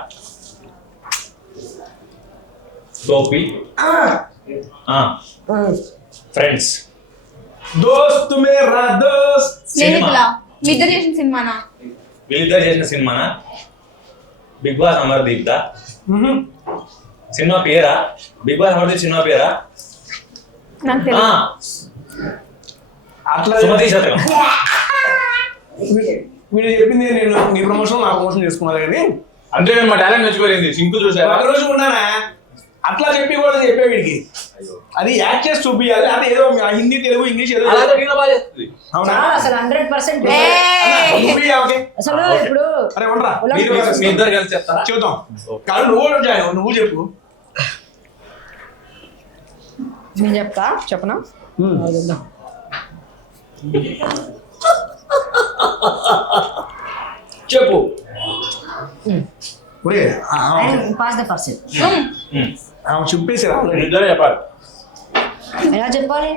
టోపీ ఫ్రెండ్స్ దోస్త్ మేరా దోస్త్ స్నేహితుల మీ ఇద్దరు చేసిన సినిమానా? వీళ్ళిద్దరు చేసిన సినిమానా బిగ్ బాస్ అమర్దీప్ దా సినిమా పేరా బిగ్ బాస్ అమర్దీప్ సినిమా పేరా నాకు తెలియదు. అట్లా సుమతి శతకం వీడు చెప్పింది నేను నీ ప్రమోషన్ నా ప్రమోషన్ చేసుకున్నా కానీ అంటే మేము మా టాలెంట్ మెచ్చుకోలేదు సింకు చూసారా ఒక రోజు ఉన్నానా అట్లా చెప్పి కూడా చెప్పే వీడికి అది యాక్ట్ చేసి చూపించాలి అంటే ఏదో హిందీ తెలుగు ఇంగ్లీష్ ఏదో అవునా అసలు 100% ఏయ్! ఓకే అసలు ఇప్పుడు అరే ఉండరా మీ ఇద్దరు కలిసి చెప్తారా చూద్దాం కానీ నువ్వు చెప్పు నేను చెప్తా చెప్పనా చెప్పు ఒరే పాస్ ద పర్సన్ ఆమె చెప్పేసారు ఆల్రెడీ ఇద్దరు చెప్పాలి ఎలా చెప్పాలి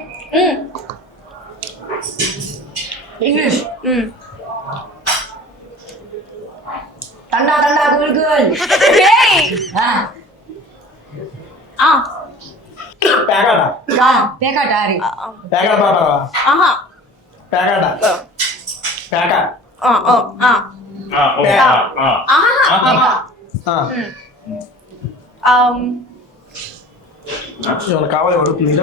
ఇంగ్లీష్ తండా తండా కూల్ కూల్ ఏయ్! ఆ, పేకాట పేకాట ఆరి పేకాట పాట ఆహా. పేకాట పేక ఆ, ఆ, ఆ. ఆహా. ఏమైనా కావాలి అడుగుతుంది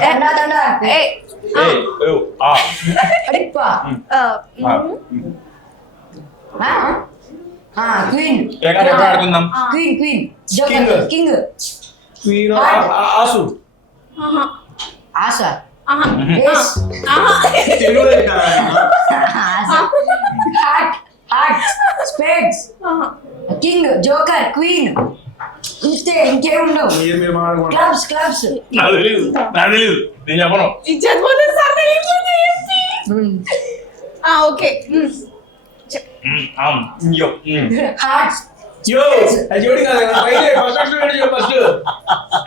తండా తండా ఏయ్! అడిప్పా క్వీన్ ఆడుకుందాం క్వీన్ క్వీన్ King. కింగ్ ఆసు ఆహా. ఆశ ఆహా Yes. ఆహా తెలుగులో చెప్పారా? Hat, hat, spades, ఆహా king, joker, queen. ఇంతే ఇంకేముండవు. మీరు మాట్లాడుకోండి. క్లబ్స్ నాకు తెలీదు నేను చెప్పను. ఇజ్జత్ పోతుంది సార్ తెలియదు ఓకే అయ్యో. హార్ట్స్ యో, అది చూడు కదా, అయితే first action ఏంటి చెప్పు first.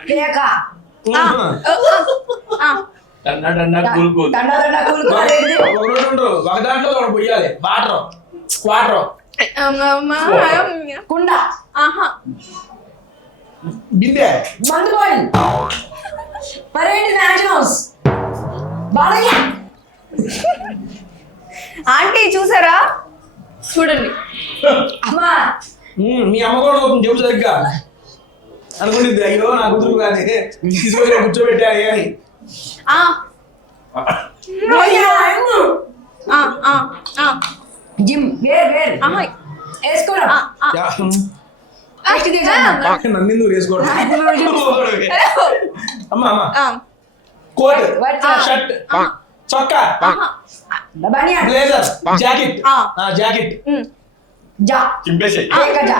కేక టన్నా కూల్ కూల్. దండ కూలుకోలేదు. ఒక రోజు ఉండు, ఒక దాంట్లో ఒకటి పొయ్యాలి. వాటర్ కుండ ఆహా బిందె మందు boil parade mansion house Balayya aunty చూసారా చూడండి అమ్మా మీ అమ్మ కూడా అవుతుంది చెప్పు సరిగ్గా అనుకుంటుంది. అయ్యో నా కూతురు కానీ తీసుకొని కూర్చోబెట్టాలి అని. ఆ జిమ్ వేర్ ఆహా వేసుకోరా నన్ను ఎందుకు వేసుకోవడం. అమ్మా కోట్ White షర్ట్ చొక్కా బనియన్ బ్లేజర్ జాకెట్ జాకెట్ జా చింపేసేయ్. కేక జా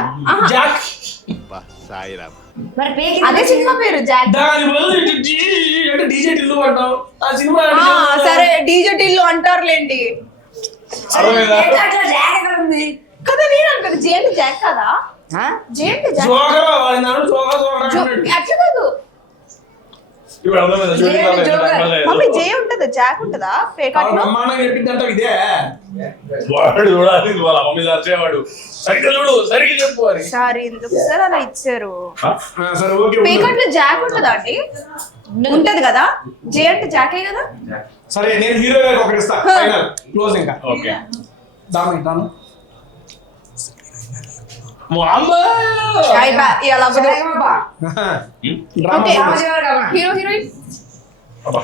జాక్. మరి పేకి అదే సినిమా పేరు జాక్ దాని బదులు అంటే డీజే టిల్లు పడ్డావు ఆ సినిమా. సరే డీజే టిల్లు అంటారులేండి అర్థమైందా? అట్లా జాగ్ ఎక్కడ ఉంది కదా నేను అనుకోదు జే అంటే జాక్ కదా జే అంటే జాక్ జోకరా వాడి నాడు జోకరా అన్నాడు. అట్లా కాదు ఇప్పుడు అర్థమైందా? షూటింగ్ లో ఎంత టైం లేదు. మమ్మీ జే ఉంటదా జాక్ ఉంటదా పేకాట్లో బ్రహ్మాండంగా చెప్పిందంట ఇదే. వాడు చూడాలి వాళ్ళ మమ్మీ వచ్చేవాడు సరిగ్గా చూడు సరిగ్గా చెప్పు అని. సారీ ఎందుకు సార్ అలా ఇచ్చారు సరే ఓకే పేకాట్లో జాక్ ఉంటదా అండి ఉంటది కదా జే అంటే జాకే కదా సరే నేను హీరో గారికి ఒకటి ఇస్తా ఫైనల్ క్లోజ్ ఇంకా ఓకే. దాని ఇలా okay hero heroine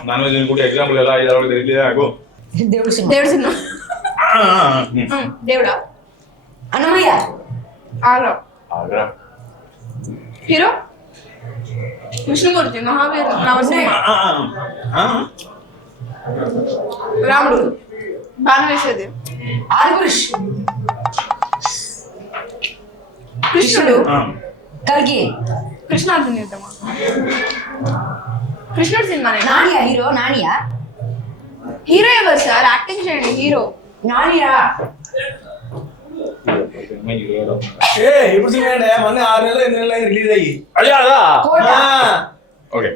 non veg ఇంకోటి ఎగ్జాంపుల్ ఎలా అయ్యారో తెలియదు నాకు. దేవుడు సినిమా దేవుడు సినిమా దేవుడా అన్నమయ్య ఆగ్రా ఆగ్రా. హీరో విష్ణుమూర్తి మహావీర్ నరసింహ రాముడు బాణం వేసేది ఆదిపురుష్ కృష్ణుడు కల్కి కృష్ణార్జున యుద్ధమా కృష్ణుడు సినిమానే నానియా హీరో నానియా హీరో ఎవరు సార్ యాక్టింగ్ చేయండి హీరో నానియా ఇప్పుడు చూడండి మొన్న 6 నెలలు 8 నెలలు రిలీజ్ అయ్యి. అదా కోట ఓకే.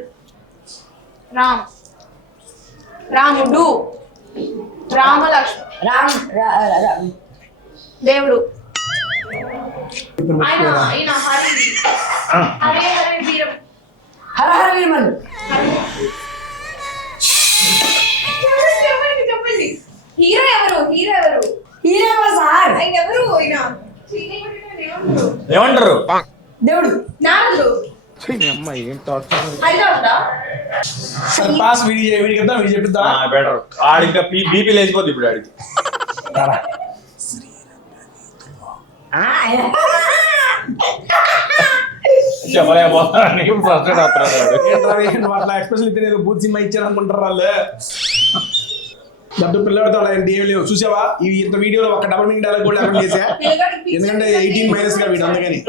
రాముడు రామలక్ష్మణ్ రామ్ దేవుడు ఆయన హరే హరే వీరం హర హర వీరమల్ చెప్పండి హీరో ఎవరు హీరో సార్ ఆయన ఎవరు ఏమంటారు? దేవుడు నారదుడు హరిదాసుడా సరే పాస్ వీడికి ఇద్దాం వీడి చెప్పిద్దాం. బెటర్. ఆడి ఇంకా బీపీ లేచిపోద్ది ఇప్పుడు ఆడికి. చెప్పలేకపోతాను ఫస్ట్ అట్లా ఎక్స్ప్రెషన్ ఇస్తే నేను బూత్ సినిమా ఇచ్చాను అనుకుంటారు వాళ్ళు. దట్టు పిల్లడితో ఏం లేవు చూసావా ఇంత వీడియోలో ఒక డబుల్ మీనింగ్ డైలాగ్ కూడా అక్కడ చేసా ఎందుకంటే 18 గా వీడు అందుకని.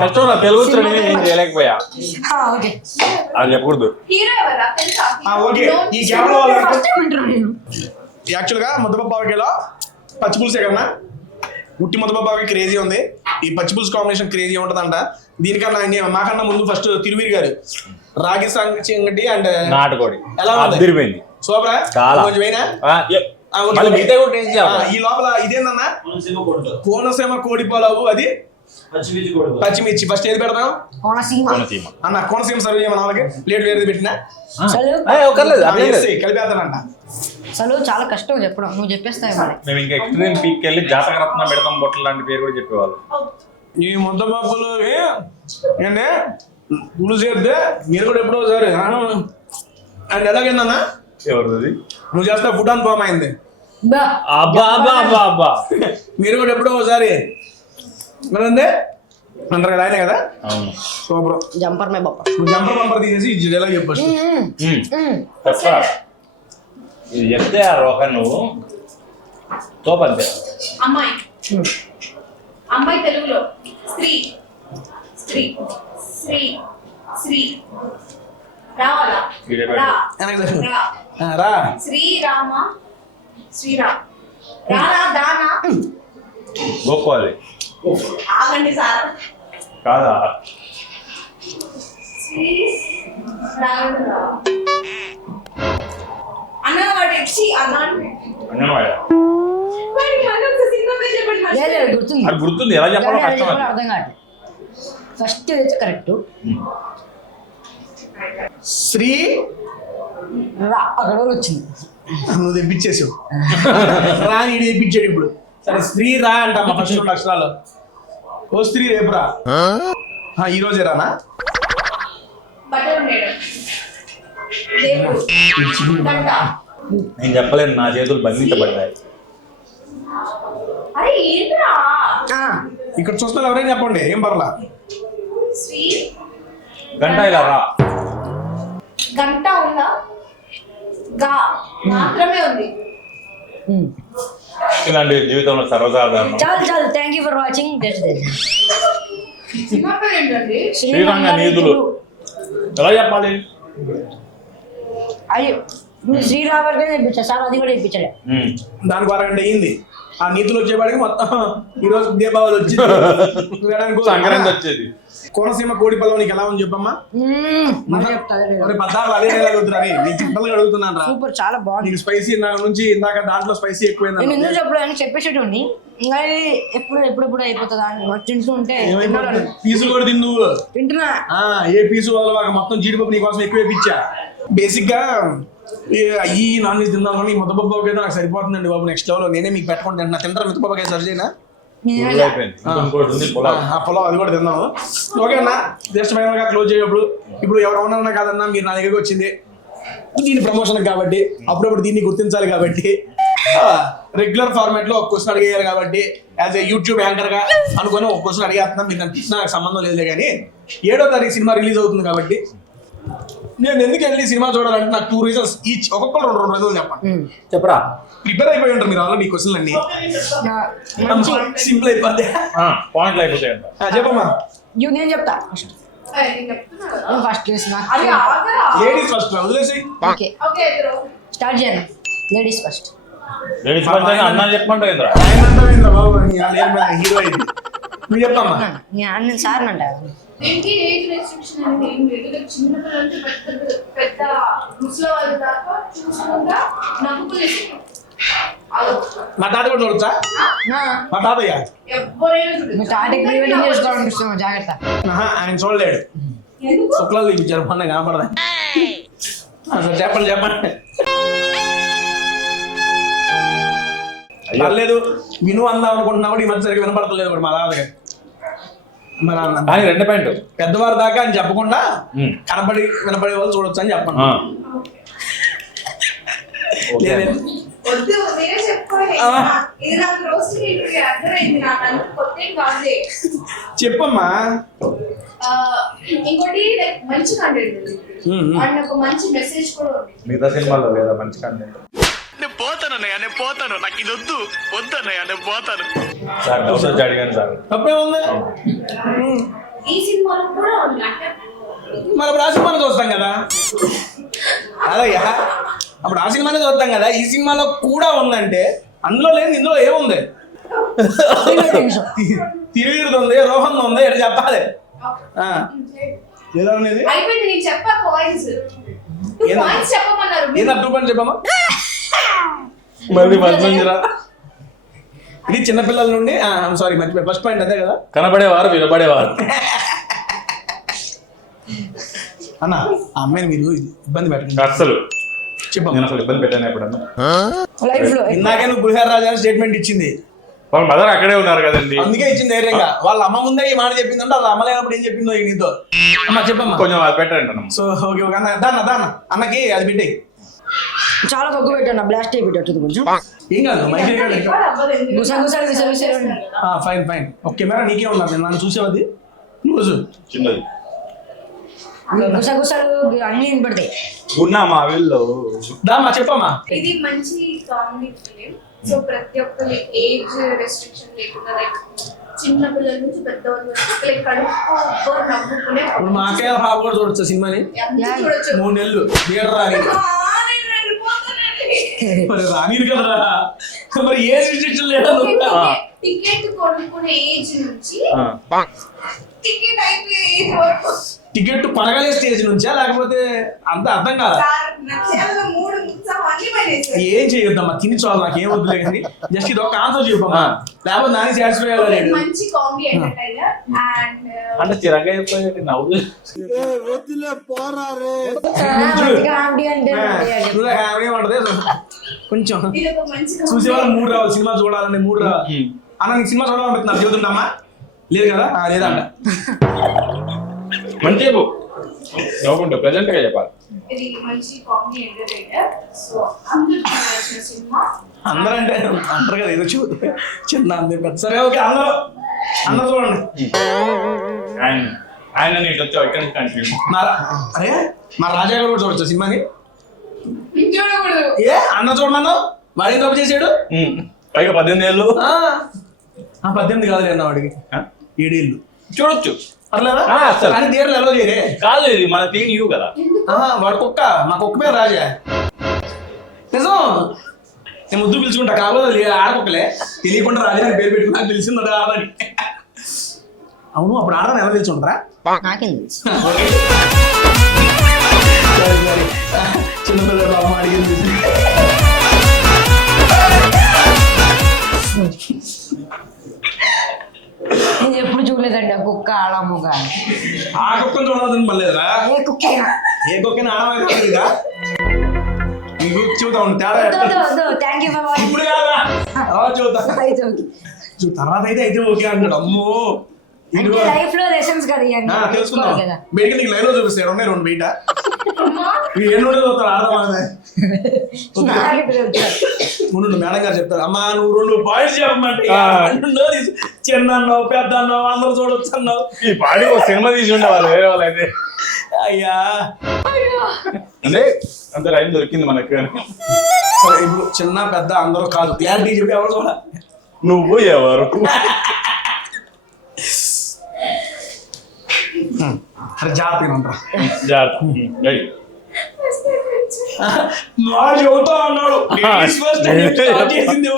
ఫస్ట్ నా తెలుగు నేను చేయలేకపోయా. ఓకే అది చెప్పకూడదు. హీరో ఎవరా తెలుసా ఓకే ఈ గ్యాప్ లో ఫస్ట్ టైం వింటున్నాను నేను యాక్చువల్ గా ముద్దపప్పావకిలో పచ్చిపులుసే కన్నా ఉట్టి ముద్దపప్పాకి క్రేజీ ఉంది. ఈ పచ్చిపులుసు కాంబినేషన్ క్రేజీ ఉంటదంట. దీనికన్నా మాకన్నా ముందు ఫస్ట్ తిరువీర్ గారు రాగి సంగటి అండ్ నాటుకోడి ఎలా ఉంది? అదిరిపోయింది. సూపరా చాలా. కొంచెం వేయనా? మళ్ళీ మిగతా కూడా టేస్ట్ చేయాలి. ఈ లోపల ఇదేందన్నా కోనసీమ కోడితో కోనసీమ కోడి పోలావు అది పచ్చిమిర్చి కోడితో పచ్చిమిర్చి. ఫస్ట్ ఏది పెడతాం కోనసీమ కోనసీమ. అన్న కోనసీమ సర్వ్ చేయమని వాళ్ళకి ప్లేట్ వేరేది పెట్టినా కలిపేస్తానంట. అసలు చాలా కష్టం చెప్పడం నువ్వు చెప్పేస్తావు మరి మేము ఇంకా ఎక్స్ట్రీమ్ పీక్ వెళ్ళి జాతక రత్న పెడతాం బొట్టలు లాంటి పేరు కూడా చెప్పేవాళ్ళు. ఈ ముద్దపప్పులు ఏంటంటే పులుసు చేస్తే మీరు కూడా ఎప్పుడో ఒకసారి అండ్ ఎలాగైందన్నా ఎవరిది? నువ్వు చేస్తే ఫుడ్ అండ్ ఫామ్ అయింది. అబ్బా అబ్బా అబ్బా అబ్బా. మీరు కూడా ఎప్పుడో ఒకసారి అంతే అంటారు కదా ఆయన కదా. అవును. సూపర్. జంపర్ మే బాప నువ్వు జంపర్ బంపర్ తీసేసి ఎలా చెప్పచ్చు. చెప్పరా? ఇది చెప్తే ఆ రోహన్ నువ్వు తోపంతే. అమ్మాయి అమ్మాయి తెలుగులో స్త్రీ స్త్రీ శ్రీ శ్రీ రావాలా రా రా రా శ్రీరామ శ్రీరామ్ రానా దానా గోక్కోవాలి ఆగండి సార్ కాదా? శ్రీ అన్నవాడు ఇచ్చి అన్నాడు అన్నమాట సినిమా పేరు చెప్పండి లేదు గుర్తుంది. అది గుర్తుంది, ఎలా చెప్పాలో ఎలా కష్టం చెప్పాలో అది. అర్థం కాదు. ఫస్ట్ అయితే కరెక్ట్. శ్రీ రా అక్కడ వరకు వచ్చింది. నువ్వు తెప్పించేసావు. రా నీడు తెప్పించాడు ఇప్పుడు. సరే స్త్రీ రా అంటమ్మా ఫస్ట్ 2 అక్షరాలు. ఓ స్త్రీ రేపు రా. ఈ రోజే రానా? బటర్ మేడం దేవుడు గంట. నేను చెప్పలేను, నా చేతులు బంధించబడ్డాయి. అరే ఏంట్రా ఇక్కడ చూస్తున్నా ఎవరైనా చెప్పండి, ఏం పర్లా. శ్రీ గంట ఇలా రా. గంట ఉందా? గా మాత్రమే ఉంది. ఇలాంటి జీవితంలో సర్వసాధారణం. చాలు చాలు. Thank you for watching. Cinema పేరు ఏంటండి? శ్రీరంగ నీతులు ఎలా చెప్పాలి? అయ్యో నువ్వు శ్రీరామర్గా నేర్పించా సార్, అది కూడా నేర్పించాడు. దానికి 2 గంట అయ్యింది. ఆ నీతులు వచ్చేవాడికి మొత్తం ఈ రోజు దీపావళి వచ్చింది. సంక్రాంతి వచ్చేది. కోనసీమ కోడి పల్లవ నీకు ఎలా ఉంది చెప్పమ్మా? పద్దాలు అదే సింపుల్ గా అడుగుతున్నాను రా. సూపర్, చాలా బాగుంది. నీకు స్పైసీ నుంచి ఇందాక దాంట్లో స్పైసీ నేను ఎక్కువైంది. ఎందుకు చెప్పడానికి చెప్పేసేటోని ఇంకా ఎప్పుడు అయిపోతుందా అని తింటూ ఉంటే పీసులు కూడా తిందు తింటున్నా. ఏ పీసు వదలవాక మొత్తం జీడిపప్పు నీ కోసం ఎక్కువ ఇచ్చా. బేసిక్ గా అయ్యి నాన్ వెజ్ తిందాం కానీ ముద్దపప్పు అయితే నాకు సరిపోతుందండి బాబు. నెక్స్ట్ లెవెల్ నేనే మీకు పెట్టుకుంటే తింటారా మిద్దపప్పు సరి చేయనా? పొలం అది కూడా తిన్నాము. ఓకే అన్న, జస్ట్ ఫైనల్ గా క్లోజ్ చేయప్పుడు ఇప్పుడు ఎవరు ఉన్నారన్నా కాదన్నా మీరు నా దగ్గరికి వచ్చింది దీని ప్రమోషన్ కాబట్టి, అప్పుడప్పుడు దీన్ని గుర్తించాలి కాబట్టి, రెగ్యులర్ ఫార్మాట్ లో ఒక క్వశ్చన్ అడిగేయాలి కాబట్టి యాజ్ ఏ యూట్యూబ్ యాంకర్ గా అనుకుని ఒక క్వశ్చన్ అడిగేస్తున్నా. మీరు నన్ను నాకు సంబంధం లేదులే కానీ 7వ తారీఖు సినిమా రిలీజ్ అవుతుంది కాబట్టి నేను ఎందుకు వెళ్ళి సినిమా చూడాలంటే నాకు 2 రీజన్స్ ఈచ్. ఒక్కొక్కరు 2 రీజన్స్ చెప్పండి. చెప్పరా? ప్రిపేర్ అయిపోయి ఉంటారు మీరు ఆల్రెడీ మీ క్వశ్చన్లు అన్ని. సింపుల్ అయిపోద్ది. పాయింట్లు అయిపోతాయి. చెప్పమ్మా. నేను చెప్తా ఫస్ట్. ఫస్ట్ అరే ఆగరా. లేడీస్ ఫస్ట్ వదిలేసి. ఓకే స్టార్ట్ చేయండి. Ladies first. లేడీస్ అన్నా చెప్పమంటావు ఏంద్రా? హీరో అయింది. నువ్వు చెప్పమ్మా. నేను సార్ అంట. దీనికి ఏజ్ రెస్ట్రిక్షన్ అనేది ఏం లేదు. చిన్నపిల్లల నుంచి పెద్ద ముసలి వాళ్ళ దాకా చూసుకుంటా నవ్వుకునేది. మా తాత కూడా చూడొచ్చా? మా తాతయ్య ఎవరైనా తాటకి ప్రీవెడ్డింగ్ చేసుకోవాలనిపిస్తాం, జాగ్రత్త. ఆయన చూడలేడు. శుక్లాలు చూపించారు మొన్న కనపడదా? చెప్పండి. పర్లేదు విను అందాం అనుకుంటున్నా కూడా ఈ మధ్య సరిగ్గా వినపడతలేదు కూడా మా తాతయ్య. మరి 2 పాయింట్ పెద్దవారి దాకా అని చెప్పకుండా వినపడే వాళ్ళు చూడొచ్చు అని చెప్పండి. వద్దు మీరే చెప్పుకోండి. ఇది నాకు రోజు అర్థమైంది. నాకు కొత్త కాదు. చెప్పమ్మా. ఇంకోటి మంచి కంటెంట్ అండ్ ఒక మంచి మెసేజ్ కూడా ఉంది. మిగతా సినిమాలో లేదా మంచి కంటెంట్. నేను పోతాను నాకు ఇది వద్దన్నయ్య నేను పోతాను సార్ డౌట్ వచ్చి అడిగాను సార్. తప్పే ఉంది. ఈ సినిమాలో కూడా ఉంది. అంటే మరి అప్పుడు ఆ సినిమాలో చూస్తాం కదా. అదయ్యా అప్పుడు ఆ సినిమానే చూస్తాం కదా. ఈ సినిమాలో కూడా ఉందంటే అందులో లేదు ఇందులో ఏముంది? తిరుగుతుంది, రోహన్ ఉంది, ఎట్లా చెప్పాలి? ఏదో అనేది అయిపోయింది. నేను చెప్పా పాయింట్స్. పాయింట్స్ చెప్పమన్నారు. ఏదో 2 పాయింట్స్ చెప్పమ్మా. మళ్ళీ రా. ఇది చిన్నపిల్లల నుండి సారీ మర్చిపోయి ఫస్ట్ పాయింట్ అదే కదా. కనబడేవారు వినబడేవారు. అన్న ఆ అమ్మాయిని మీరు ఇబ్బంది పెట్టండి అసలు చెప్పమ్మా. నేను అసలు ఇబ్బంది పెట్టాను ఎప్పుడన్నా? ఇందాకే నువ్వు గురుహార్ రాజా స్టేట్మెంట్ ఇచ్చింది. వాళ్ళ మదర్ అక్కడే ఉన్నారు కదండి, అందుకే ఇచ్చింది ధైర్యంగా. వాళ్ళ అమ్మ ముందే ఈ మాట చెప్పిందంటే వాళ్ళ అమ్మ లేనప్పుడు ఏం చెప్పిందో నీతో. అమ్మ చెప్పమ్మా. కొంచెం అది పెట్టండి అన్న. సో ఓకే ఓకే అన్న దాన్న అన్నకి అది పెట్టే. చాలా తక్కువ పెట్టాను, బ్లాస్ట్ అయిపోయి కొంచెం. ఏం కాదు ఫైన్. ఫైన్. ఒక కెమెరా నీకే ఉన్నది, నన్ను చూసేవది నువ్వు చిన్నది. గుసగుసలు అన్ని వినపడతాయి. ఉన్నా మా వీళ్ళు దామా చెప్పమ్మా. ఇది మంచి కామెడీ ఫిలిం. సో ప్రతి ఒక్కరి ఏజ్ రెస్ట్రిక్షన్ లేకుండా లైక్ చిన్న పిల్లల నుంచి పెద్దవాళ్ళ వరకు లైక్ కడుపు నవ్వుకునే ఇప్పుడు మా అక్కయ్య బాబు కూడా చూడొచ్చు సినిమాని. అందరూ చూడొచ్చు. 3 నెలలు థియేటర్ రాని నేను వెళ్ళిపోతానండి. మరి రానిది కదరా, మరి ఏ రిస్ట్రిక్షన్ లేదా? టికెట్ కొనుక్కునే ఏజ్ నుంచి టికెట్ అయిపోయే ఏజ్ వరకు టికెట్ కొనగలే స్టేజ్ నుంచా లేకపోతే అంత అర్థం కాదా? సార్ నక్షత్రాల 3 ఉత్సాహం అన్ని పడేసారు. ఏం చేయొద్దమ్మా, తిని చాలు, నాకు ఏం వద్దులే కానీ జస్ట్ ఇది ఒక ఆన్సర్ చెప్పమ్మా, లేకపోతే నాని సాటిస్ఫై అవ్వలేదు. మంచి కామెడీ ఎంటర్టైనర్ అండ్ అంటే చిరంగా అయిపోయి నవ్వు కామెడీ అంటే హ్యాపీ ఉంటది కొంచెం. ఇది ఒక మంచి చూసే వాళ్ళు 3 రావాలి, సినిమా చూడాలని 3 రావాలి. అన్న నీకు సినిమా చూడాలనుకుంటున్నారు, చెబుతుంటామా? లేదు కదా, లేదంట. మంచి నవ్వుకుంటా ప్రెసెంట్ గా చెప్పాలి. ఇది మంచి కామెడీ ఎంటర్టైనర్. సో అందరికీ నచ్చిన సినిమా. అందరంటే అంటారు కదా, ఏదో చూద్దాం చిన్న అందే పెద్ద. సరే ఓకే, అందరూ చూడండి. ఆయన నీకు వచ్చావు ఇక్కడ నుంచి కంటిన్యూ. అరే మా రాజా గారు కూడా చూడొచ్చు సినిమాని. చూడకూడదు. ఏ అన్న చూడమన్నా వాడికి తప్పు చేసాడు. పైగా 18 ఏళ్ళు. 18 కాదు అన్న వాడికి 7 ఏళ్ళు. చూడొచ్చు పర్లేదా? అసలు. కానీ థియేటర్లు ఎలా చేయరే? కాదు, ఇది మన తీన్ యూ కదా. వాడు కుక్క, మా కుక్క పేరు రాజా. నిజం, నేను ముద్దు పిలుచుకుంటా, కాకపోతే ఆడకుక్కలే తెలియకుండా రాజా అని పేరు పెట్టుకుని నాకు తెలిసింది ఆడని. అవును, అప్పుడు ఆడని ఎలా తెలుసుకుంటారా? నాకేం తెలుసు. చిన్నపిల్లలు అమ్మ అడిగింది. నేను ఎప్పుడు చూడలేదండి ఆ కుక్క ఆడమ్మగా. ఆ కుక్కను చూడాలని పర్లేదురా. ఏ కుక్కైనా ఏ కుక్కని ఆడమైనా నీకు చూద్దాం ఉండు, తేడా థ్యాంక్ యూ ఫర్ వాచింగ్. ఇప్పుడు కాదా, తర్వాత చూద్దాం. తర్వాత అయితే ఓకే అంటాడు. అమ్మో అంటే లైఫ్ లో లెసన్స్ కదా ఇవన్నీ. తెలుసుకుందాం. కదా బయట నీకు లైవ్ లో చూపిస్తాడు, ఉన్నాయి 2 బయట. వీడు ఎన్ని రోజులు చూస్తాడు ఆడదామనే. ముందు మేడం గారు చెప్తారు, అమ్మా నువ్వు 2 పాయింట్స్ చెప్పమంటే చిన్న అన్నావు, పెద్ద అన్నావు, అందరూ చూడొచ్చు అన్నావు. ఈ పాడి ఒక సినిమా తీసి ఉండేవాళ్ళు వేరే వాళ్ళు అయితే. అయ్యా అంటే అంత టైం దొరికింది మనకు. సరే ఇప్పుడు చిన్న పెద్ద అందరూ కాదు, క్లారిటీ చెప్పి ఎవరు చూడాలి? నువ్వు ఎవరు? అరే జాగ్రత్తగా ఉంటారా. వాడు చెబుతా అన్నాడు, చేసింది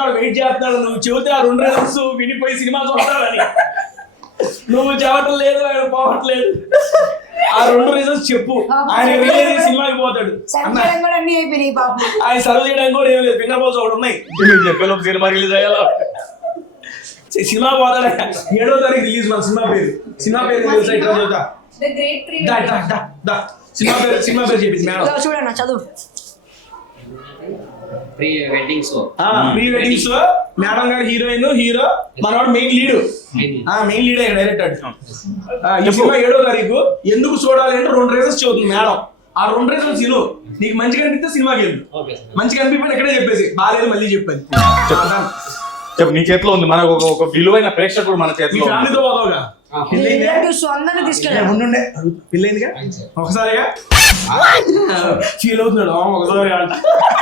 వాడు వెయిట్ చేస్తాడు. నువ్వు చెబితే ఆ 2 రోజులు విడిపోయి సినిమా చూస్తాడని. నువ్వు చెప్పటం లేదు, ఆయన పోవట్లేదు. ఆ 2 రీజన్స్ చెప్పు, ఆయన వెళ్ళేది సినిమాకి పోతాడు. అన్ని అయిపోయినాయి పాపం. ఆయన సర్వ్ చేయడానికి కూడా ఏం లేదు, ఫింగర్ బాల్స్ ఒకటి ఉన్నాయి. చెప్పేలోపు సినిమా రిలీజ్ అయ్యాలో. సినిమా పోతాడు. 7వ తారీఖు రిలీజ్. మన సినిమా పేరు తెలుసా? ఇట్లా చదువుతా. ద గ్రేట్ ప్రీ సినిమా పేరు చెప్పింది మేడం. చూడన్నా చదువు. Pre wedding show. Pre wedding show. Madam గారు హీరోయిన్, హీరో మనవాడు మెయిన్ లీడ్. మెయిన్ లీడ్ అయ్యాడు డైరెక్టర్. ఈ సినిమా 7వ తారీఖు. ఎందుకు చూడాలి అంటే 2 రీజన్స్ చెబుతుంది మేడం. ఆ 2 రీజన్స్ ఇను. నీకు మంచిగా అనిపిస్తే సినిమాకి వెళ్ళు, మంచిగా అనిపించి ఎక్కడే చెప్పేసి, బాగాలేదు మళ్ళీ చెప్పాను. చెప్పు, నీ చేతిలో ఉంది. మనకు ఒక విలువైన ప్రేక్షకుడు మన చేతిలో. ఫ్యామిలీతో పోదావుగా. అందరినీ తీసుకెళ్ళి ఉండుండే పెళ్ళైందిగా ఒకసారిగా ఫీల్ అవుతున్నాడు. ఒకసారి అంట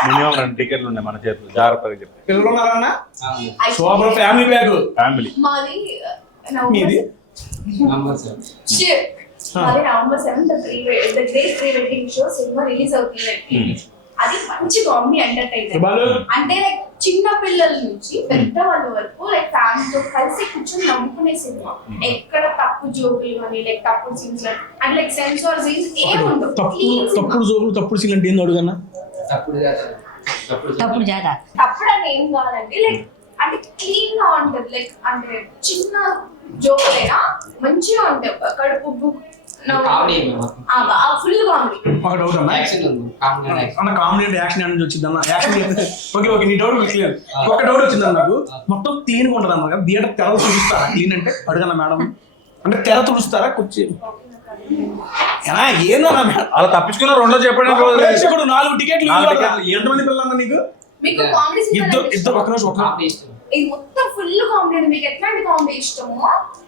మినిమం 2 టికెట్లు ఉన్నాయి మన చేతిలో. జాగ్రత్తగా చెప్పి పిల్లలు ఉన్నారన్నా. Super family pack. ఫ్యామిలీ మాది మీది నంబర్ 7. మాది November 7 the great pre wedding show cinema release అవుతుంది. అది మంచి కామెడీ ఎంటర్టైనర్. అంటే లైక్ చిన్న పిల్లల నుంచి పెద్ద వాళ్ళ వరకు లైక్ ఫ్యామిలీతో కలిసి కూర్చొని నవ్వుకునే సినిమా. ఎక్కడ తప్పు జోకులు అని లైక్ తప్పుడు scenes and like censor scenes ఏముండవు. తప్పుడు జోకులు, తప్పుడు సీన్ అంటే ఏం అడుగున్నా? తప్పుడు జాత తప్పుడు అని ఏం కావాలంటే లైక్ అంటే క్లీన్ గా ఉంటది. లైక్ అంటే చిన్న జోకులైనా మంచిగా ఉంటాయి. కడుపు ఫుల్ కామెడీ. ఒక డౌట్ అన్న, కామెడీ అంటే యాక్షన్ నుంచి వచ్చింది అన్న. యాక్షన్ ఓకే నీ డౌట్ క్లియర్. ఒక డౌట్ వచ్చింది నాకు. మొత్తం క్లీన్ గా ఉంటుంది అన్న కదా, థియేటర్ తెర తుడుస్తారా? క్లీన్ అంటే అడుగన్నా మేడం, అంటే తెర తుడుస్తారా? కూర్చి ఏందన్నా మేడం అలా తప్పించుకున్న 2 చెప్పండి. 4 టికెట్లు. ఎంతమంది పిల్లలు నీకు? మీకు కామెడీ ఇద్దరు ఒక రోజు ఒక ఇది మొత్తం ఫుల్ కామెడీ అండి. మీకు ఎట్లాంటి కామెడీ ఇష్టమో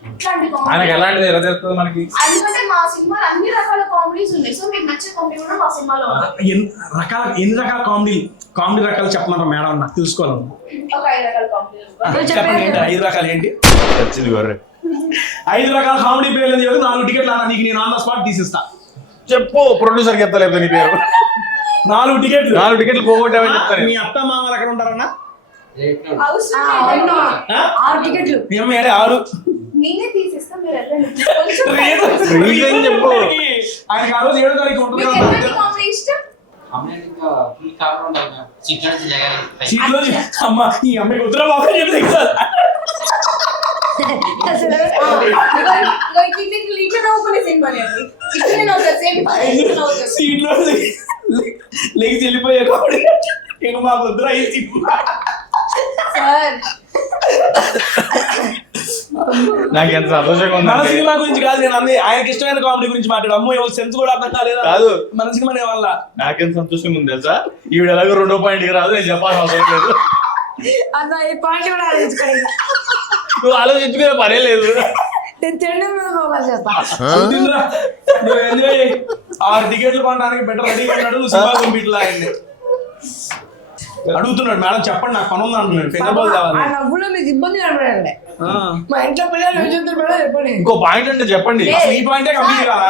అట్లాంటి ఆయనకి కామెడీ. ఎలాంటిది ఎలా తెలుస్తుంది మనకి? ఎందుకంటే మా సినిమాలో అన్ని రకాల కామెడీస్ ఉన్నాయి. సో మీకు నచ్చే కామెడీ కూడా మా సినిమాలో ఉంది. ఎన్ని రకాల కామెడీ రకాలు చెప్పమన్నారు మేడం, నాకు తెలుసుకోవాలి. ఒక 5 రకాల కామెడీ. చెప్పండి ఏంటి 5 రకాలు ఏంటి? వచ్చింది గొర్రె. 5 రకాల కామెడీ పేర్లు చెప్పి 4 టికెట్లు అన్న నీకు నేను ఆన్ ద స్పాట్ తీసిస్తా. చెప్పు, ప్రొడ్యూసర్ చెప్తలేదు నీ పేరు. 4 టికెట్లు. 4 టికెట్లు పోగొట్టామని చెప్తాను. మీ అత్త మామలు ఎక్కడ ఉంటారన్నా? అవసరం లేదు. 6 టికెట్లు. మీ అమ్మ ఏడే 6. నేనే తీసిస్తా, మీరు వెళ్ళండి. కొంచెం రీజన్ చెప్పు. ఆయనకి ఆ రోజు 7వ తారీఖు ఉంటుంది మీకు కదా. ఎట్లాంటి కామెడీ ఇష్టం? ఇంకా ఫుల్ కవర్ ఉంటాయి కదా, చికెన్ జగన్ సీట్లో అమ్మ ఈ అమ్మాయికి ఉత్తర బాబు చెప్తే కదా. సీట్లో లెగిసి వెళ్ళిపోయా కాబట్టి ఇక మాకు వద్దుర అయ్యి. నాకు ఎంత సంతోషంగా మన ఉంది. సినిమా గురించి కాదు, నేను అన్ని ఆయనకి ఇష్టమైన కామెడీ గురించి మాట్లాడు. అమ్మో ఎవరు సెన్స్ కూడా అర్థం కాలేదు. కాదు. మన సినిమా వల్ల నాకెంత సంతోషంగా ఉంది తెలుసా? ఈవిడ ఎలాగో 2వ పాయింట్కి రాదు, నేను చెప్పాల్సిన అవసరం లేదు. అన్న ఈ పాయింట్ కూడా ఆలోచించుకోండి. నువ్వు ఆలోచించుకునే పనే లేదు. నేను తినడం మీద ఫోకస్ చేస్తా. వద్దురా. నువ్వు ఎంజాయ్ చేయి. 6 టికెట్లు కొనడానికి బెటర్ రెడీగా ఉన్నాడు. నువ్వు సినిమా పంపిట్లా ఆయన్ని అడుగుతున్నాడు. మేడం చెప్పండి నాకు పని ఉంది అంటున్నాడు. ఫింగర్బాల్ ఆ కావాలి. నవ్వులో మీకు ఇబ్బంది కనపడండి. మా ఇంట్లో పిల్లలు ఏం చెప్తారు మేడం చెప్పండి. ఇంకో పాయింట్ అంటే చెప్పండి. అసలు ఈ పాయింటే కంప్లీట్ కాదా?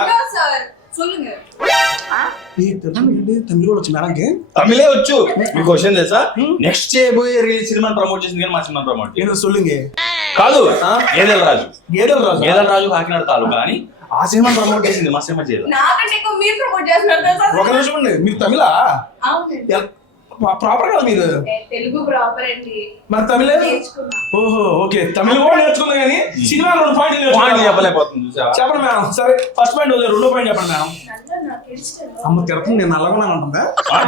తమిళ కూడా వచ్చి మేడంకి తమిళే వచ్చు. మీ క్వశ్చన్ తెలుసా? నెక్స్ట్ చేయబోయే సినిమా ప్రమోట్ చేసింది కానీ మా సినిమా ప్రమోట్ ఏదో సొల్లుంగే కాదు. గేదెల రాజు. గేదెల రాజు కాకినాడ తాలూకా అని ఆ సినిమా ప్రమోట్ చేసింది, మా సినిమా చేయలేదు. నాకంటే ఎక్కువ మీరు ప్రమోట్ చేస్తున్నారు తెలుసా? ఒక నిమిషం అండి. మీరు తమిళ అవునండి. ప్రాపర్ కదా మీరు? తెలుగు ప్రాపర్ అండి. మరి తమిళ? నేర్చుకున్నా. ఓహో ఓకే. తమిళ కూడా నేర్చుకుందా కానీ సినిమా 2 పాయింట్లు పాయింట్ చెప్పలేకపోతుంది చూసావా? చెప్పండి మేడం. సరే ఫస్ట్ పాయింట్ 2వ పాయింట్ చెప్పండి మేడం. నల్ల నాకు ఇష్టం. అమ్మ తిరుగుతుంది, నేను నల్లగా ఉంటుందా?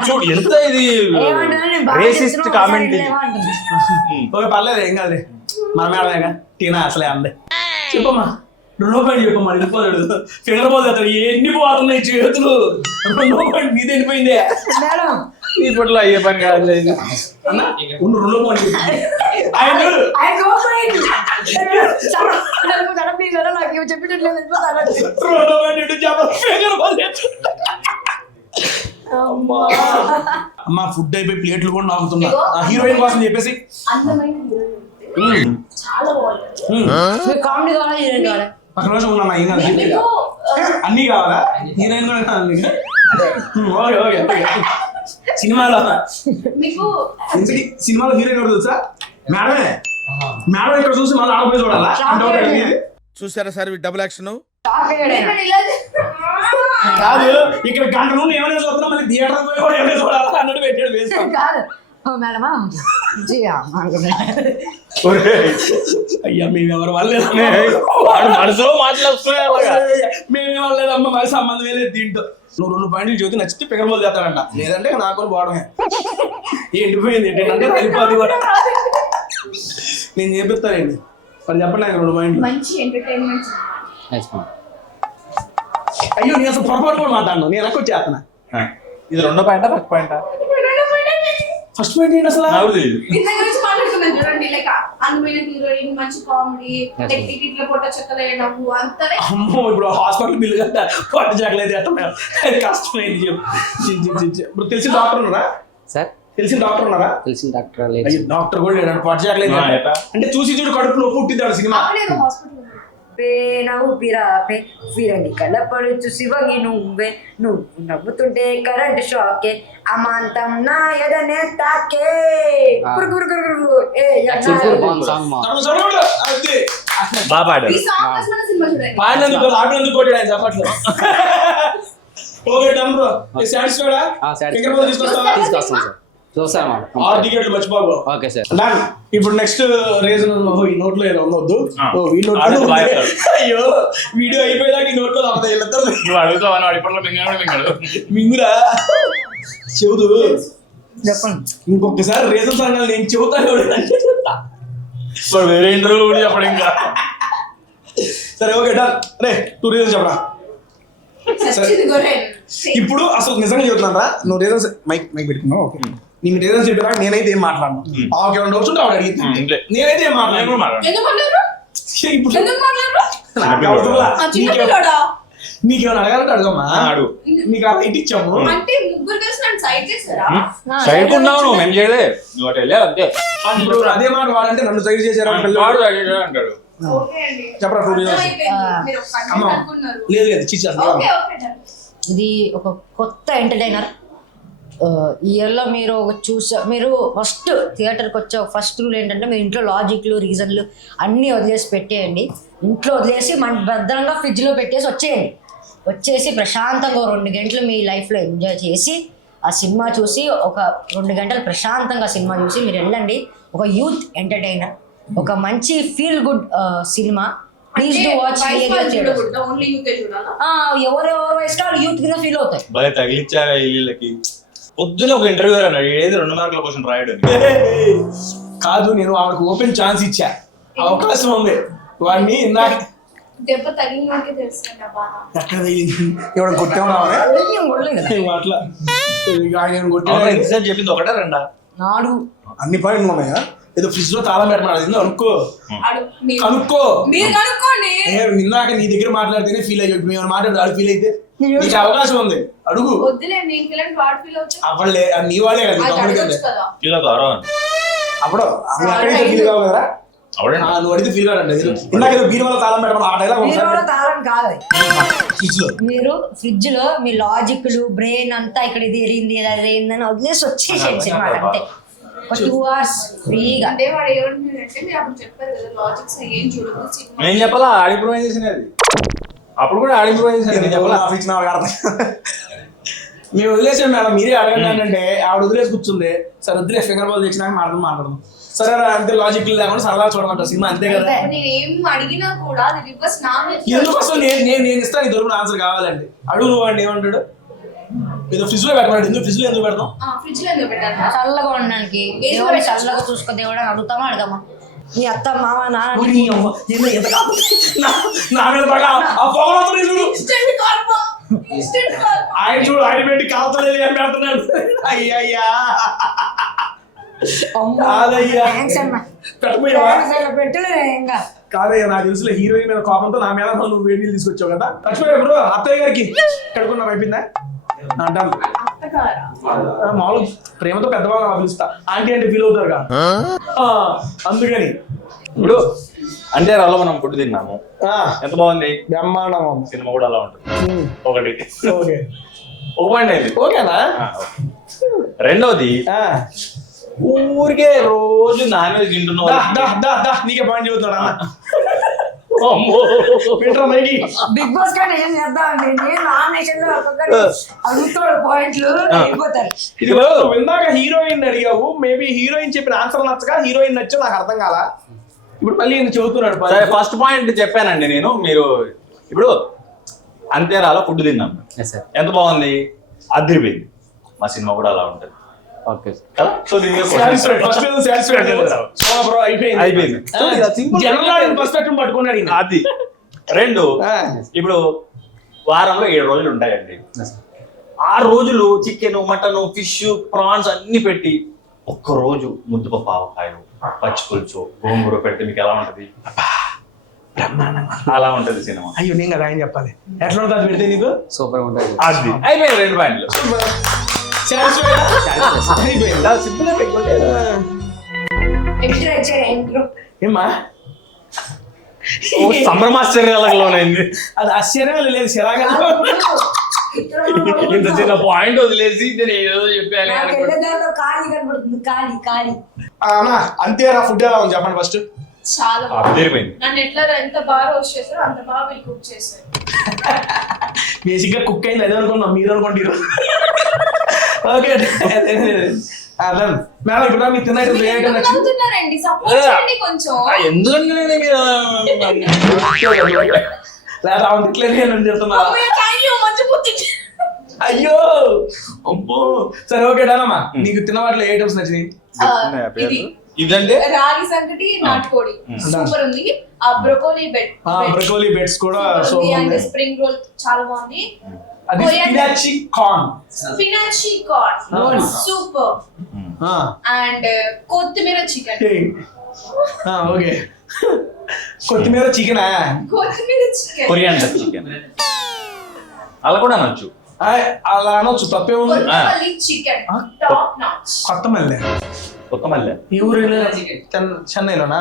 చూడు ఎంత ఇది ఏమంటున్నా నేను బాగా రేసిస్ట్ చెప్తున్నా, కామెంట్. ఒకసారి లేవా అంటుంది. ఓకే పర్లేదు, ఏం కాదు. మన మేడమేగా టీనా అసలే అందే. చెప్పమ్మా 2వ పాయింట్ చెప్పమ్మా. వెళ్ళిపోతాడు ఫింగర్ బాల్ చేస్తాడు. ఎన్ని పోతున్నాయి చేతులు. 2వ పాయింట్ మీద వెళ్ళిపోయిందే. మేడం ఇప్పట్లో అయ్యే పని కాదు. అన్న 2వ పాయింట్ ఆయన చూడు. ఆయన కోపమైంది. ప్లీజ్ నాకు ఇవి చెప్పేటట్లేదు వెళ్ళిపోతాను. 2వ పాయింట్ ఇటు చెప్ప ఫింగర్ బాల్ చేస్తాడు. అమ్మా ఫుడ్ అయిపోయి ప్లేట్లు కూడా నాకుతున్నా. హీరోయిన్ కోసం చెప్పేసి అందమైన హీరోయిన్ చాలా బాగుంటుంది. మీకు కామెడీ కావాలా హీరోయిన్ కావాలా? ఒక రోజు ఉన్నా అయినా మీకు అన్ని కావాలా? హీరోయిన్ కూడా కావాలి నీకు? Okay okay okay. సినిమాలో మీకు ఇంతకీ సినిమాలో హీరోయిన్ కూడా తెలుసా? మేడమే. మేడం ఇక్కడ చూసి మళ్ళీ ఆడపోయి చూడాలా? చూసారా సార్ డబుల్ యాక్షన్? షాక్ అయ్యాడు ఆయన. ఇక్కడ ఇలా కాదు, ఇక్కడ గంట నుండి ఏమైనా చూస్తున్నా మళ్ళీ థియేటర్ పోయి కూడా ఏమైనా చూడాలా అన్నట్టు పెట్టాడు వేసుకో. కాదు ఓ మేడమా జియా అనుకున్నాడు. అయ్యా మేము ఎవరు వాళ్ళేదా? వాడు మనసులో మాట్లాడుతున్నాయి అలాగా. మేమే వాళ్ళేదమ్మా, మరి సంబంధం లేదు దీంట్లో. నువ్వు 2 పాయింట్లు చూసి నచ్చితే పికర్ బాల్ చేస్తాడంట, లేదంటే నాకు పోవడమే. ఎండిపోయింది ఏంటంటే వెళ్ళిపోద్ది కూడా. నేను చేపిస్తానండి. మరి చెప్పండి నాకు 2 పాయింట్లు. మంచి ఎంటర్టైన్మెంట్. అయ్యో నేను అసలు పొరపాటు కూడా మాట్లాడను. నేను ఎక్కడ వచ్చేస్తున్నా. ఇది 2వ పాయింటా ఫస్ట్ పాయింటా? ఫస్ట్ పాయింట్ ఏంటి అసలు? ఇంత గురించి మాట్లాడుతున్నాను చూడండి. లైక్ అందమైన హీరోయిన్, మంచి కామెడీ, లైక్ టికెట్ల పొట్ట చెక్కలే నవ్వు అంతనే. అమ్మో ఇప్పుడు హాస్పిటల్ బిల్లు కదా పట్టు చాకలేదు ఎట్టలేదు. కష్టమైంది చెప్పు. ఇప్పుడు తెలిసిన డాక్టర్ ఉన్నారా? సార్ తెలిసిన డాక్టర్ ఉన్నారా? తెలిసిన డాక్టర్ అయ్యో డాక్టర్ కూడా లేడు. పట్టు చాకలేదు అంటే చూసి చూడు కడుపులో పుట్టిద్దాడు సినిమా. అక్కడే హాస్పిటల్. నవ్వు పిరాపే ఫిరంగి కలపడుచు శివంగి నువ్వే నువ్వు నవ్వుతుంటే కరెంట్ షాకే అమాంతం నా ఎదనే తాకే బాగా పాడారు. ఈ సాంగ్ కోసం మన సినిమా చూడండి. పాడినందుకు ఆడినందుకు కొట్టాడు ఆయన చెప్పట్లు. Okay done bro. సాటిస్ఫైడా? ఫింగర్ బాల్ తీసుకొస్తావా? తీసుకొస్తాం సార్. చూస్తాం మేడం. 6 టికెట్లు మర్చిపోకు. Okay sir. డన్. ఇప్పుడు నెక్స్ట్ రీజన్ ఈ నోట్లో ఏదో ఉండొద్దు. ఆడు అయ్యో వీడియో అయిపోయేదాకా ఈ నోట్లో తప్పదు. నువ్వు అడుగుతావు వాడు ఇప్పట్లో మింగాడు. మింగురా చెబుదు. చెప్పండి. ఇంకొకసారి రీజన్ సంఘాలు నేను చెబుతాను చెప్తా. వేరే ఇంటర్వ్యూ కూడా చెప్పడం ఇంకా. సరే ఓకే డన్. రే 2 రీజన్స్ చెప్పరా? సచ్చిది గొర్రె. ఇప్పుడు అసలు నిజంగా చెబుతున్నారా నువ్వు రీజన్స్ మైక్ పెట్టుకున్నావు ఓకే నీకు రీజన్స్ చెప్పినా నేనైతే ఏం మాట్లాడను ఆమెకి ఏమైనా డౌట్స్ ఉంటే ఆవిడ అడిగితే నేనైతే ఏం మాట్లాడను ఎందుకు మాట్లాడరు? ఇప్పుడు ఎందుకు మాట్లాడరు? నాకు అవసరంలా. ఆ చిన్న పిల్లోడా? నీకేమైనా అడగాలంటే అడగమ్మా అడుగు. నీకు ఆ రైట్ ఇచ్చాము అంటే ముగ్గురు కలిసి నన్ను సైడ్ చేస్తారా? సైడ్ ఉన్నావు నువ్వు మేము చేయలే నువ్వు అటు వెళ్ళావు అంతే ఇప్పుడు అదే మాట వాడంటే నన్ను సైడ్ చేశారు వాడు సైడ్ చేశాడు అంటాడు. ఓకే అండి. చెప్పరా 2 reasons. అర్థమైపోయింది. మీరు ఒక content అమ్మా. అనుకున్నారు. లేదు లేదు చిచ్చారు ఓకే ఓకే done. ఇది ఒక కొత్త ఎంటర్టైనర్. ఈ ఇయర్లో మీరు మీరు ఫస్ట్ థియేటర్కి వచ్చే ఫస్ట్ రూల్ ఏంటంటే మీరు ఇంట్లో లాజిక్లు రీజన్లు అన్నీ వదిలేసి పెట్టేయండి. ఇంట్లో వదిలేసి మన భద్రంగా ఫ్రిడ్జ్లో పెట్టేసి వచ్చేసి ప్రశాంతంగా 2 గంటలు మీ లైఫ్లో ఎంజాయ్ చేసి ఆ సినిమా చూసి ఒక 2 గంటలు ప్రశాంతంగా సినిమా చూసి మీరు వెళ్ళండి. ఒక యూత్ ఎంటర్టైనర్, ఒక మంచి feel good cinema. Please do watch. వయసు చూడకూడదా? ఓన్లీ యూతే చూడాలా? ఎవరెవరు వయసులో వాళ్ళు యూత్ కింద ఫీల్ అవుతాయి. భలే తగిలిచ్చాగా వీళ్ళకి. పొద్దున ఒక ఇంటర్వ్యూ అన్నాడు ఏది 2 మార్కుల క్వశ్చన్ రాయడం. కాదు నేను ఆవిడకు ఓపెన్ ఛాన్స్ ఇచ్చా అవకాశం ఉంది వాడిని నాకు దెబ్బ తగిలినకే తెలుస్తుంది బాగా. ఎక్కడ తగిలింది ఎవడ కొట్టామా అట్లా ఆయన కొట్టాడు ఎంతసేపు చెప్పింది ఒకటే రెండా నాడు అన్ని పనులు ఉన్నాయా ఏదో ఫ్రిడ్జ్ లో తాళం పెట్టమన్నాడు అనుకో కనుక్కో మీరు కనుక్కోండి. ఇందాక నీ దగ్గర మాట్లాడితేనే ఫీల్ అయ్యి మేము మాట్లాడితే వాడు ఫీల్ అయితే నీకు అవకాశం ఉంది అడుగు వద్దులే నేను పిల్లలు వాడు ఫీల్ అవుతాయి. అవ్వలే నీ వాళ్ళే కదా నీ తమ్ముడికి అడగొచ్చు కదా. ఇలా గౌరవం అప్పుడు అక్కడైతే ఫీల్ కావు కదా నువ్వు అడిగితే ఫీల్ కాడండి ఇందాక ఏదో బీర్ వల్ల తాళం పెట్టడం ఆ డైలాగ్ ఒకసారి తాళం కాదు. ఫ్రిడ్జ్ లో మీరు ఫ్రిడ్జ్ లో మీ లాజిక్లు బ్రెయిన్ అంతా ఇక్కడ ఇది ఎరిగింది అదేందని వదిలేసి వచ్చేసేయండి సినిమా అంతే. ఒక 2 hours ఫ్రీగా. అంటే వాడు ఏమంటున్నాడంటే మీరు అప్పుడు చెప్పారు కదా లాజిక్స్ ఏం చూడదు సినిమా. నేను చెప్పాలా ఆడిప్రూవ్ చేసినది అప్పుడు కూడా ఆడిప్రూవ్ చేసినది నేను చెప్పాలా ఇచ్చిన మేము వదిలేసాం మేడం మీరే అడగండి అంటే ఆవిడ వదిలేసి కూర్చుంది సరే వదిలేసి ఫింగర్ బాల్ తెచ్చినాక మాట్లాడదాం సరే అంతే లాజిక్ లేకుండా సరదా చూడమంటారు సినిమా అంతే కదా. నేను ఏం అడిగినా కూడా అది రివర్స్ నా మీద. ఎందుకోసం నేను ఇస్తాను నీ దొరుకున ఆన్సర్ కావాలండి అడుగు నువ్వు అండి ఏమంటాడు ఏదో ఫ్రిడ్జ్ లో పెట్టమండి ఎందుకు ఫ్రిడ్జ్ లో ఎందుకు పెడతాం ఫ్రిడ్జ్ లో ఎందుకు పెట్టాలి? చల్లగా ఉండడానికి దేవుడు చల్లగా చూసుకో దేవుడు అడుగుతామా అడగమా మీ అత్త మామ నాన్న నా మీద బాగా ఆ పొగలతో చూడు ఇన్స్టెంట్ కార్బో ఇన్స్టెంట్ కార్బో ఆయన చూడు ఆయన పెట్టి కాలుతలేదు ఏం పెడుతున్నాడు అయ్యయ్యా కాదయ్యా పెట్టపోయావా పెట్టలేదు ఇంకా. కాదయ్యా నాకు తెలుసులే హీరోయిన్ మీద కోపంతో నా మీద నువ్వు వేడి నీళ్ళు తీసుకొచ్చావు కదా మర్చిపోయా బ్రో అత్తయ్య గారికి కడుకున్నా అయిపోయిందా అంటాను అత్తగారా? మామూలు ప్రేమతో పెద్దవాళ్ళు అలా పిలుస్తా ఆంటీ అంటే ఫీల్ అవుతారు కదా అందుకని ఇప్పుడు అంటే అలా మనం ఫుడ్ తిన్నాము ఎంత బాగుంది బ్రహ్మాండం సినిమా కూడా అలా ఉంటుంది ఒకటి ఓకే ఒక పాయింట్ అయింది ఓకేనా రెండోది ఊరికే రోజు నాన్ వెజ్ తింటున్నావు నీకే పాయింట్ చెబుతున్నాడు బిగ్ బాస్ కానీ ఏం చేద్దామండి నేను నామినేషన్ లో ఒక్కొక్కటి అడుగుతాడు పాయింట్లు అయిపోతారు. ఇందాక హీరోయిన్ అడిగావు మేబీ హీరోయిన్ చెప్పిన ఆన్సర్ నచ్చగా హీరోయిన్ నచ్చో నాకు అర్థం కాలా ఇప్పుడు మళ్ళీ చెబుతున్నాడు ఫస్ట్ పాయింట్ చెప్పానండి నేను మీరు ఇప్పుడు అంతేరాలో ఫుడ్ తిన్నాం ఎంత బాగుంది అదిరిపోయింది మా సినిమా కూడా అలా ఉంటుంది అది రెండు ఇప్పుడు వారంలో 7 రోజులు ఉంటాయండి 6 రోజులు చికెన్ మటన్ ఫిష్ ప్రాన్స్ అన్ని పెట్టి ఒక్క రోజు ముద్దపప్పు ఆవకాయ పచ్చి పులుసు గోంగూర పెడితే మీకు ఎలా ఉంటది బ్రహ్మాండంగా అలా ఉంటది సినిమా అయ్యో నేను కదా ఆయన చెప్పాలి ఎట్లా ఉంటుంది పెడితే నీకు సూపర్ ఉంటుంది అది అయిపోయింది 2 పాయింట్లు ఏమ్మా సంభ్రమాశ్చర్యాలలోనైంది అది ఆశ్చర్యాలు లేదు శరాగా ఇంత చిన్న పాయింట్ వదిలేసి నేను ఏదో చెప్పాను ఖాళీ కనబడుతుంది ఖాళీ అంతేరా ఫుడ్ ఎలా ఉంది చెప్పండి ఫస్ట్ చాలా అదిరిపోయింది నన్ను ఎట్లా ఎంత బాగా రోస్ట్ చేస్తారో అంత బాగా వీళ్ళు కుక్ చేస్తారు. బేసిక్ గా కుక్ అయింది అదే అనుకున్నాం మీరు అనుకోండి ఓకే మేడం ఇప్పుడు మీకు నవ్వుతున్నారండి సపోర్ట్ చేయండి కొంచెం. ఎందుకంటే లేదా తిట్లేదు చెప్తున్నా మంచి బుద్ధి. అయ్యో అబ్బో సరే ఓకే డానమ్మా నీకు తిన్న వాటిలో ఏ ఐటమ్స్ నచ్చినాయి ఇది ఇదంటే రాగి సంగటి నాటుకోడి సూపర్ ఉంది. ఆ బ్రోకోలీ బ్రోకోలీ బెడ్స్ కూడా అండ్ స్ప్రింగ్ రోల్ చాలా బాగుంది. అది spinach corn. Spinach corn super. And కొత్తిమీర చికెన్. ఓకే, కొత్తిమీర చికెనా? కొత్తిమీర చికెన్, కొరియాండర్ చికెన్ అలా కూడా అనొచ్చు. అలా అనొచ్చు, తప్పే ఉంది. Kothamalli chicken top notch. Kothamalli కొత్తమల్లె ఈ ఊరు చెన్నైలోనా?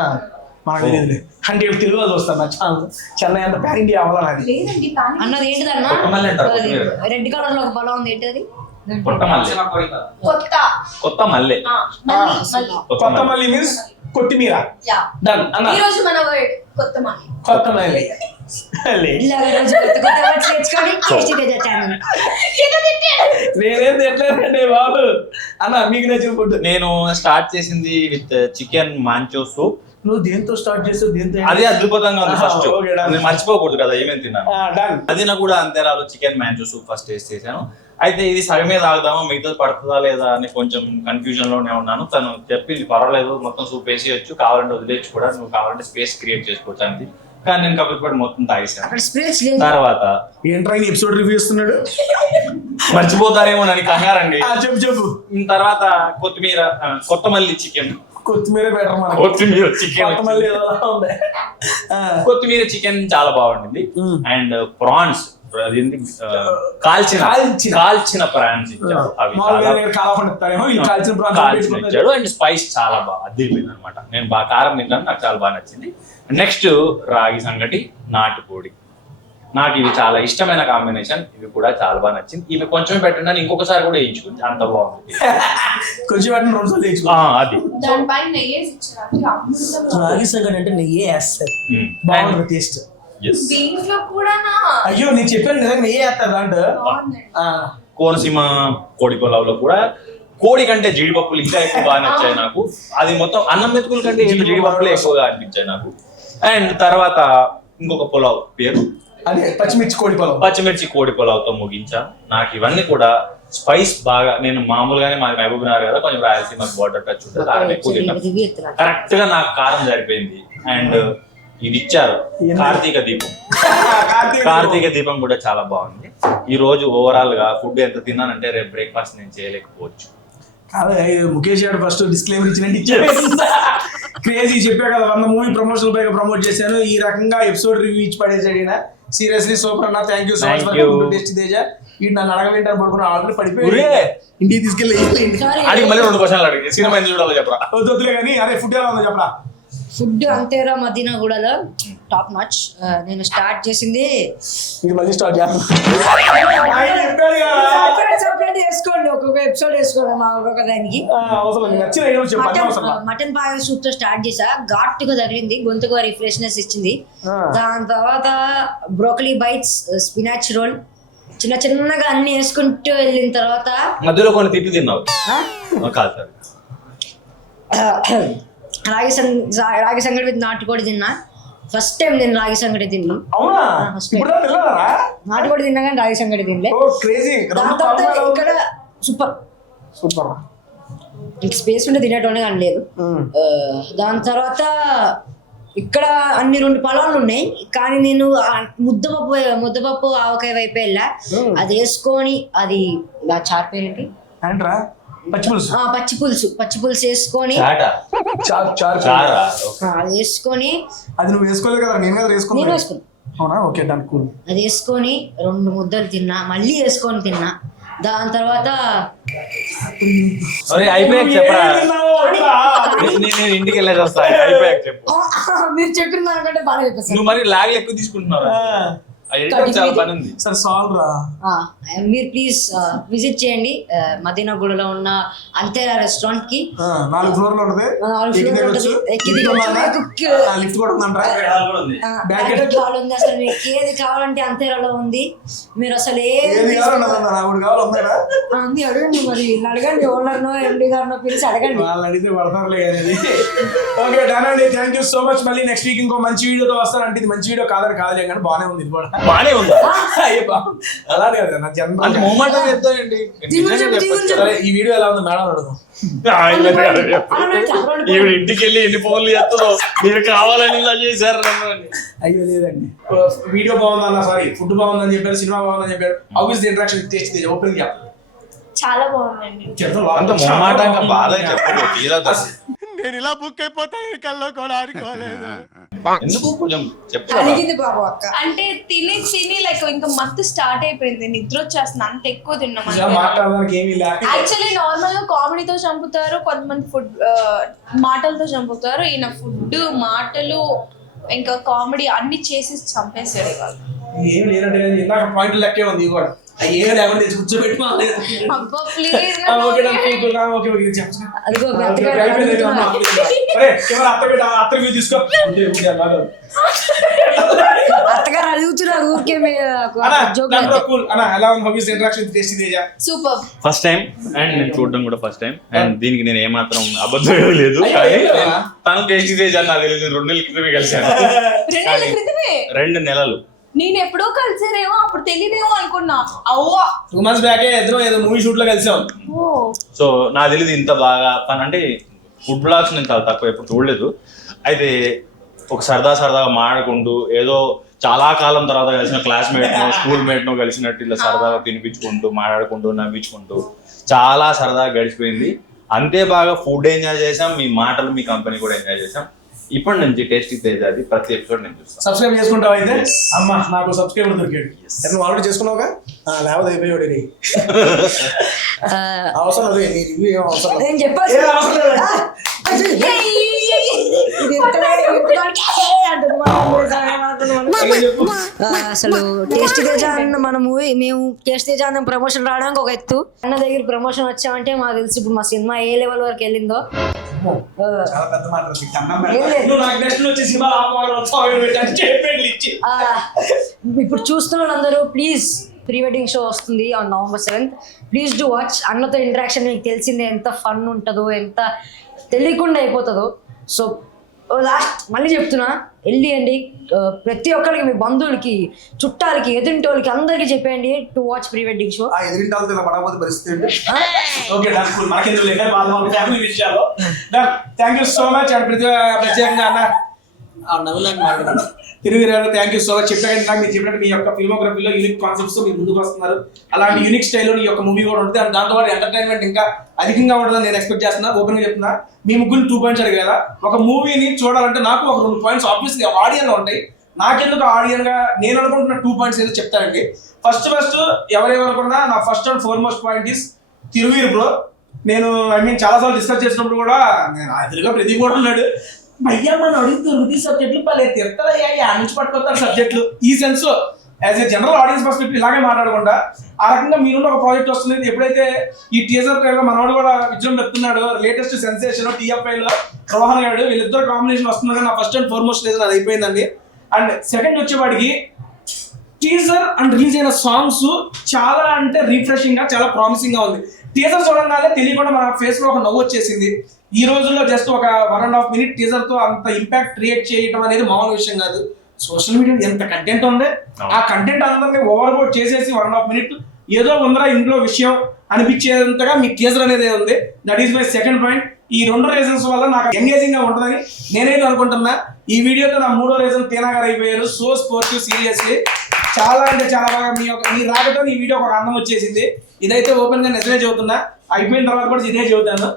మనకు తెలియదులే. అంటే తెలుగులో చూస్తాను నా ఛానల్. చెన్నై అంత ప్యాన్ ఇండియా అవ్వాలి. అది లేదండి కానీ అన్నది ఏంటిదన్నా? కొత్తమల్లి అంటారు, కొత్తిమీర. రెడ్ కలర్ లో ఒక పొలం ఉంది, ఏంటది? కొత్తమల్లె. కొత్త కొత్తమల్లె. కొత్తమల్లి మీన్స్ కొత్తిమీర. యా. డన్ అన్న. ఈ రోజు మన వర్డ్ కొత్తమల్లి. కొత్తమల్లి. ఇలాగ రోజు కొత్త కొత్త words నేర్చుకొని టేస్టీ తెచ్చాను. నేనేం తిట్టలేదండి బాబు. అన్న మీకు నచ్చిన ఫుడ్. నేను స్టార్ట్ చేసింది విత్ చికెన్ మాంచో సూప్. నువ్వు దేంతో స్టార్ట్ చేస్తావు? దేంతో? అది అద్భుతంగా ఉంది. First okay, done. నేను మర్చిపోకూడదు కదా ఏమేమి తిన్నాను. డన్. అది నాకు కూడా అంతేరాలో chicken manchow soup first taste చేశాను. అయితే ఇది సగమే తాగుదామా, మిగతాది పడుతుందా లేదా అని కొంచెం కన్ఫ్యూజన్ లోనే ఉన్నాను. తను చెప్పింది పర్వాలేదు, మొత్తం సూప్ వేసేయచ్చు, కావాలంటే వదిలేయచ్చు కూడా, నువ్వు కావాలంటే స్పేస్ క్రియేట్ చేసుకోవచ్చు అంది. కానీ నేను కాబట్టి మొత్తం తాగేసాను. అక్కడ స్పిరిట్స్ లేదు. తర్వాత ఏంట్రా ఎపిసోడ్ రివ్యూ ఇస్తున్నాడు? మర్చిపోతారేమో నన్ను కంగారండి. చెప్పు. తర్వాత కొత్తమల్లి చికెన్. కొత్తిమీర బెటర్ మన. కొత్తిమీర చికెన్. కొత్తమల్లి ఎలా ఉంది? కొత్తిమీర చికెన్ చాలా బాగుండింది. అండ్ ప్రాన్స్, అదేంటి కాల్చిన ప్రాన్స్ ఇచ్చారు. అవి కాల్చిన ఇచ్చాడు. అండ్ స్పైస్ చాలా బాగా అదిరిపోయింది అనమాట. నేను బాగా కారం తింటాను, నాకు చాలా బాగా నచ్చింది. నెక్స్ట్ రాగి సంగటి, నాటుకోడి. నాకు ఇవి చాలా ఇష్టమైన కాంబినేషన్. ఇవి కూడా చాలా బాగా నచ్చింది. ఇవి కొంచెమే పెట్టండి, ఇంకొకసారి కూడా వేయించుకుంది, అంత బాగుంది. కొంచెం అది దానిపైన నెయ్యి వేసి ఇచ్చారు. రాగి సంగటి అంటే నెయ్యి వేస్తారు, బాగుంటుంది టేస్ట్. దీంట్లో కూడా అయ్యో నేను చెప్పాను నిజంగా నెయ్యి వేస్తారు దాంట్లో. కోనసీమ కోడి పొలావులో కూడా కోడి కంటే జీడిపప్పులు ఇంకా ఎక్కువ బాగా నచ్చాయి నాకు. అది మొత్తం అన్నం మెతుకుల కంటే జీడిపప్పులు ఎక్కువగా అనిపించాయి నాకు. అండ్ తర్వాత ఇంకొక పొలావ్ పేరు అదే పచ్చిమిర్చి కోడి పొలావ్. పచ్చిమిర్చి కోడి పొలావ్తో ముగించాను. నాకు ఇవన్నీ కూడా స్పైస్ బాగా, నేను మామూలుగానే మాది మహబూబ్ నగర్ కదా, కొంచెం రాయలసీమ బార్డర్ టచ్ ఉంటుంది, కారం ఎక్కువ తిన్నాను. కరెక్ట్ గా నాకు కారం సరిపోయింది. అండ్ ఇది ఇచ్చారు కార్తీక దీపం. కార్తీక దీపం కూడా చాలా బాగుంది. ఈ రోజు ఓవరాల్ గా ఫుడ్ ఎంత తిన్నానంటే రేపు బ్రేక్ఫాస్ట్ నేను చేయలేకపోవచ్చు. కాదు ముఖేష్ గారు ఫస్ట్ డిస్క్లైమర్ ఇచ్చినట్టు ఇచ్చారు. క్రేజీ చెప్పా కదా, 100 మూవీ ప్రమోషన్ పైగా ప్రమోట్ చేశాను. ఈ రకంగా ఎపిసోడ్ రివ్యూ ఇచ్చి పడేసాడు ఈయన. సీరియస్లీ సూపర్ అన్న. Thank you so much for taste Teja. ఈ నన్ను అడగవింటారు పడుకుని ఆల్రెడీ పడిపోయి ఇంటికి తీసుకెళ్ళి అడిగి మళ్ళీ 2 క్వశ్చన్లు అడిగి సినిమా ఎందుకు చూడాలో చెప్పరా? వద్దులే కానీ అదే ఫుడ్ ఎలా ఉందో చెప్పరా? ఫుడ్ అంతేరా మదీనాగూడలో టాప్ నాచ్. నేను స్టార్ట్ చేసింది మళ్ళీ స్టార్ట్ సెపరేట్ చేసుకోండి, ఒక్కొక్క ఎపిసోడ్ వేసుకోండి మా ఒక్కొక్క దానికి. మటన్ పాయల్ సూప్ తో స్టార్ట్ చేసా, ఘాటుగా తగిలింది, గొంతుకు రిఫ్రెష్నెస్ ఇచ్చింది. దాని తర్వాత బ్రోకలీ బైట్స్, స్పినాచ్ రోల్, చిన్న చిన్నగా అన్ని వేసుకుంటూ వెళ్ళిన తర్వాత మధ్యలో కొన్ని తిట్లు తిన్నావు కాదు. రాగి సంగటి విత్ నాటుకోడి తిన్నా. ఫస్ట్ టైం నేను రాగి సంగటి తిన్నా. నాటుకోడి తిన్నా కానీ రాగి సంగటి తినలే. దాని తర్వాత ఇక్కడ సూపర్ సూపర్ ఇంక స్పేస్ ఉంటే తినేటోనే కానీ లేదు. దాని తర్వాత ఇక్కడ అన్ని 2 పొలాలు ఉన్నాయి, కానీ నేను ముద్దపప్పు ఆవకాయ వైపు వెళ్ళా. అది వేసుకొని అది చార్పేరేంటి పచ్చి పులుసు వేసుకొని అది వేసుకొని, అది నువ్వు వేసుకోలేదు కదా, నేను కదా నేను వేసుకున్నా. Okay done cool. అది వేసుకొని 2 ముద్దలు తిన్నా, మళ్ళీ వేసుకొని తిన్నా. దాని తర్వాత అయిపోయాక చెప్పరా, నేను ఇంటికి వెళ్ళేది వస్తా. అయిపోయాక చెప్పు. మీరు చెప్పిన దానికంటే బాగా చెప్పేసి నువ్వు మరి లాగ్ ఎక్కువ తీసుకుంటున్నావు. చాలా పని ఉంది సార్. సాల్వ్ రా. మీరు ప్లీజ్ విజిట్ చేయండి మదీనాగూడలో ఉన్న అంతేరా రెస్టారెంట్ కి. 4 ఫ్లోర్లు ఉంటుంది. అసలు మీకు ఏది కావాలంటే అంతేరాలో ఉంది. మీరు అసలు అడగండి, మరి అడగండి, ఓనర్ నో ఎండి గారినో పిలిచి అడగండి. వాళ్ళు అడిగితే పడతారులే అనేది. ఓకే డన్ అండి, థ్యాంక్ యూ సో మచ్. మళ్ళీ నెక్స్ట్ వీక్ ఇంకో మంచి వీడియోతో వస్తానంటే, ఇది మంచి వీడియో కాదని కాదులే కానీ బాగానే ఉంది ఇది కూడా. బానే ఉందా? అయ్యో బాబు, అలానే కదా నా జన్మ. అంటే మొహమాటం చెప్తానండి. సరే, ఈ వీడియో ఎలా ఉంది మేడం అడుగు. ఈవిడ ఇంటికి వెళ్ళి ఎన్ని ఫోన్లు చేస్తుందో మీరు కావాలని ఇలా చేశారు నన్ను. అయ్యో లేదండి, వీడియో బాగుందన్న, సారీ ఫుడ్ బాగుందని చెప్పారు, సినిమా బాగుందని చెప్పారు. How is the interaction taste open చెప్పండి. చాలా బాగుందండి. అంత మొహమాటంగా బాధ చెప్పదు, తీరదు. నేను ఇలా బుక్ అయిపోతా కల్లో కూడా ఆడుకోలేదు. ఎందుకు కొంచెం చెప్తారా? అడిగింది బాబు అక్క. అంటే తిని లైక్ ఇంకా మత్తు స్టార్ట్ అయిపోయింది, నిద్ర వచ్చేస్తుంది, అంత ఎక్కువ తిన్నాం. మాట్లాడడానికి ఏమీ లేక యాక్చువల్లీ నార్మల్ గా కామెడీతో చంపుతారు, కొంతమంది ఫుడ్ మాటలతో చంపుతారు. ఈయన ఫుడ్, మాటలు, ఇంకా కామెడీ అన్ని చేసి చంపేశాడు ఇవాళ. ఏం లేదంటే ఇందాక పాయింట్ లెక్కే ఉంది ఇది కూడా. ఏం లేకుండా తెచ్చి కూర్చోబెట్టి అబ్బా ప్లీజ్ అదిగో మెత్తగా అత్తగా తీసుకో. అత్తగారు అడుగుతున్నారు ఊరికే ఎలా ఉంది house interaction taste Teja? Super. First time and నేను చూడడం కూడా ఫస్ట్ టైం. అండ్ దీనికి నేను ఏమాత్రం అబద్ధం లేదు, కానీ తను టేస్ట్ తేజ నాకు తెలియదు. 2 నెలల క్రితమే కలిసాను. 2 నెలల క్రితమే? 2 నెలలు. నేను ఎప్పుడో కలిసానేమో, అప్పుడు తెలియదేమో అనుకున్నా. అవ్వా 2 months బ్యాక్ ఏదో మూవీ షూట్ లో కలిసాం. సో నాకు తెలియదు ఇంత బాగా తను అంటే ఫుడ్ బ్లాగ్స్ నేను చాలా తక్కువ ఎప్పుడు చూడలేదు. అయితే ఒక సరదాగా మాట్లాడుకుంటూ ఏదో చాలా కాలం తర్వాత కలిసిన క్లాస్మేట్ నో స్కూల్ మేట్ నో కలిసినట్టు ఇలా సరదాగా తినిపించుకుంటూ మాట్లాడుకుంటూ నవ్వించుకుంటూ చాలా సరదాగా గడిచిపోయింది. అంతే బాగా ఫుడ్ ఎంజాయ్ చేసాం, మీ మాటలు మీ కంపెనీ కూడా ఎంజాయ్ చేసాం. ఇప్పటి నుంచి టేస్టీ తేజ అది ప్రతి ఎపిసోడ్ నేను చూస్తాను. సబ్స్క్రైబ్ చేసుకుంటావు అయితే? అమ్మా నాకు సబ్స్క్రైబర్ దొరికాడు. నువ్వు ఆల్రెడీ చేసుకున్నావుగా, లేకపోతే అయిపోయాడు. అవసరం లేదు, నీ రివ్యూ ఏం అవసరం లేదు. నేను చెప్పాను అసలు టేస్ట్ తేజ అన్న మన మూవీ, మేము టేస్ట్ తేజ అన్న ప్రమోషన్ రావడానికి ఒక ఎత్తు. అన్న దగ్గర ప్రమోషన్ వచ్చామంటే మాకు తెలిసి ఇప్పుడు మా సినిమా ఏ లెవెల్ వరకు వెళ్ళిందో. చాలా పెద్ద మాట. నువ్వు నాకు నెక్స్ట్ వచ్చి సినిమా ఇప్పుడు చూస్తున్న అందరూ ప్లీజ్ ప్రీ వెడ్డింగ్ షో వస్తుంది on November 7th. Please do watch. అన్నతో ఇంటరాక్షన్ మీకు తెలిసిందే ఎంత ఫన్ ఉంటుందో, ఎంత తెలియకుండా అయిపోతుందో. సో లాస్ట్ మళ్ళీ చెప్తున్నా, వెళ్ళియండి ప్రతి ఒక్కరికి, మీ బంధువులకి, చుట్టాలకి, ఎదురింటోళ్ళకి అందరికి చెప్పేయండి to watch pre wedding show. ఎదురింటి వాళ్ళతో ఇలా పడకపోతే పరిస్థితి. Okay thank you so much. And ప్రత్యేకంగా అన్న నవ్వులాగా మాట్లాడారు తిరుగురారు. Thank you so much. చెప్పాకంటే నాకు మీరు చెప్పినట్టు మీ యొక్క ఫిల్మోగ్రఫీలో యూనిక్ కాన్సెప్ట్స్ మీరు ముందుకు వస్తున్నారు. అలాంటి యూనిక్ స్టైల్లో ఈ యొక్క మూవీ కూడా ఉంటుంది. అండ్ దాంతో పాటు ఎంటర్టైన్మెంట్ ఇంకా అధికంగా ఉంటుందని నేను ఎక్స్పెక్ట్ చేస్తున్నా. ఓపెన్ గా చెప్తున్నా, మీ ముగ్గురు 2 points అడిగారు కదా. ఒక మూవీని చూడాలంటే నాకు ఒక 2 points ఆబ్వియస్లీ ఆడియన్ ఉంటాయి. నాకెందుకు ఆడియన్ గా నేను అనుకుంటున్న 2 points ఏదో చెప్తానండి. ఫస్ట్ ఎవరేమనుకున్నా నా first and foremost point is Thiruveer bro. నేను చాలాసార్లు డిస్కస్ చేసినప్పుడు కూడా నేను ఎదురుగా ప్రతి కూడా ఉన్నాడు, భయ్యా మనం అడుగుతూ రుది సబ్జెక్టులు పలే తిరుతాయ్యా నుంచి పట్టుకొస్తారు సబ్జెక్టులు. ఈ సెన్స్ లో as a general audience perspective ఇలాగే మాట్లాడకుండా ఆ రకంగా మీరు ఒక ప్రాజెక్ట్ వస్తుంది. ఎప్పుడైతే ఈ టీజర్ ట్రైలర్ మనవాడు కూడా విజయం చెప్తున్నాడు, లేటెస్ట్ సెన్సేషన్ TFI లో రోహన్ గారు, వీళ్ళిద్దరు కాంబినేషన్ వస్తున్నారు. నా ఫస్ట్ అండ్ ఫార్మోస్ట్ రీజన్ అది అయిపోయిందండి. అండ్ సెకండ్ వచ్చేవాడికి టీజర్ అండ్ రిలీజ్ అయిన సాంగ్స్ చాలా అంటే రిఫ్రెషింగ్ గా, చాలా ప్రామిసింగ్ గా ఉంది. టీజర్ చూడగానే తెలియకుండా మన ఫేస్ లో ఒక నవ్వు వచ్చేసింది. ఈ రోజుల్లో జస్ట్ ఒక 1.5 minute టీజర్ తో అంత ఇంపాక్ట్ క్రియేట్ చేయడం అనేది మామూలు విషయం కాదు. సోషల్ మీడియా ఎంత కంటెంట్ ఉంది, ఆ కంటెంట్ అందరినీ ఓవర్బోర్డ్ చేసేసి 1.5 minute ఏదో ఉందరా ఇంట్లో విషయం అనిపించేంతగా మీ టీజర్ అనేది ఉంది. That is my second point. ఈ 2 రీజన్స్ వల్ల నాకు ఎంగేజింగ్ గా ఉంటుందని నేనైతే అనుకుంటున్నా. ఈ వీడియోతో నా 3వ రీజన్ తీనా గారు అయిపోయారు. సో స్పోర్టివ్, సీరియస్లీ చాలా అంటే చాలా బాగా మీ రాకతో ఈ వీడియో ఒక అందం వచ్చేసింది. ఇదైతే ఓపెన్ గా నిజమే చెబుతున్నా, అయిపోయిన తర్వాత కూడా ఇదే చెబుతాను.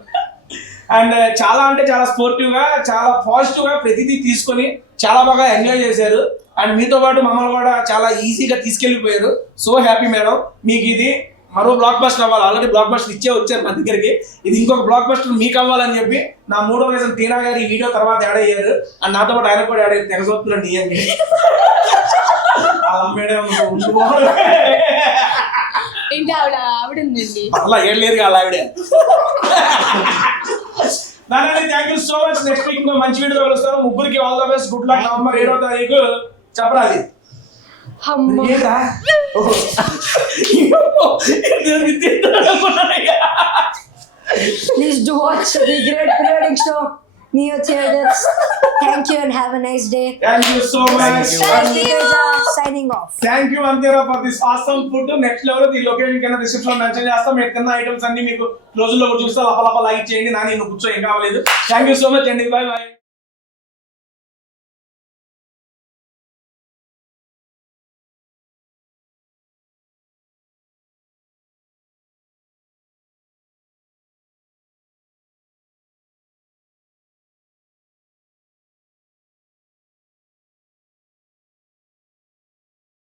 అండ్ చాలా అంటే చాలా స్పోర్టివ్ గా, చాలా పాజిటివ్ గా ప్రతిదీ తీసుకొని చాలా బాగా ఎంజాయ్ చేశారు. అండ్ మీతో పాటు మమ్మల్ని కూడా చాలా ఈజీగా తీసుకెళ్లిపోయారు. So happy madam. మీకు ఇది మరో బ్లాక్ బస్టర్ అవ్వాలి. ఆల్రెడీ బ్లాక్ బస్టర్ ఇచ్చే వచ్చారు మన దగ్గరికి, ఇది ఇంకొక బ్లాక్ బస్టర్ మీకు అవ్వాలని చెప్పి నా 3వ రీజన్ తీనా గారు ఈ వీడియో తర్వాత యాడ్ అయ్యారు. అండ్ నాతో పాటు ఆయన కూడా యాడ్ అయ్యారు. తెగసొస్తున్నాడు నీ అని అలా ఏం లేదు కదా ఆవిడే. Thank you so much. Next week ఇంకో మంచి వీడియో కలుస్తాను. ముగ్గురికి all the best. Good luck. November 7వ తారీఖు చెప్పరాది. Please do watch the great pre wedding show. Neo Traders. Thank you and have a nice day. Thank you so much. Signing off. Thank you Antira for this awesome food. Next level the location కింద description లో mention చేస్తాం. మీరు తిన్న items అన్ని మీకు రోజుల్లో కూడా చూస్తే లపలప లైక్ చేయండి. నాని నువ్వు కూర్చో ఏం కావలేదు. Thank you so much and bye bye.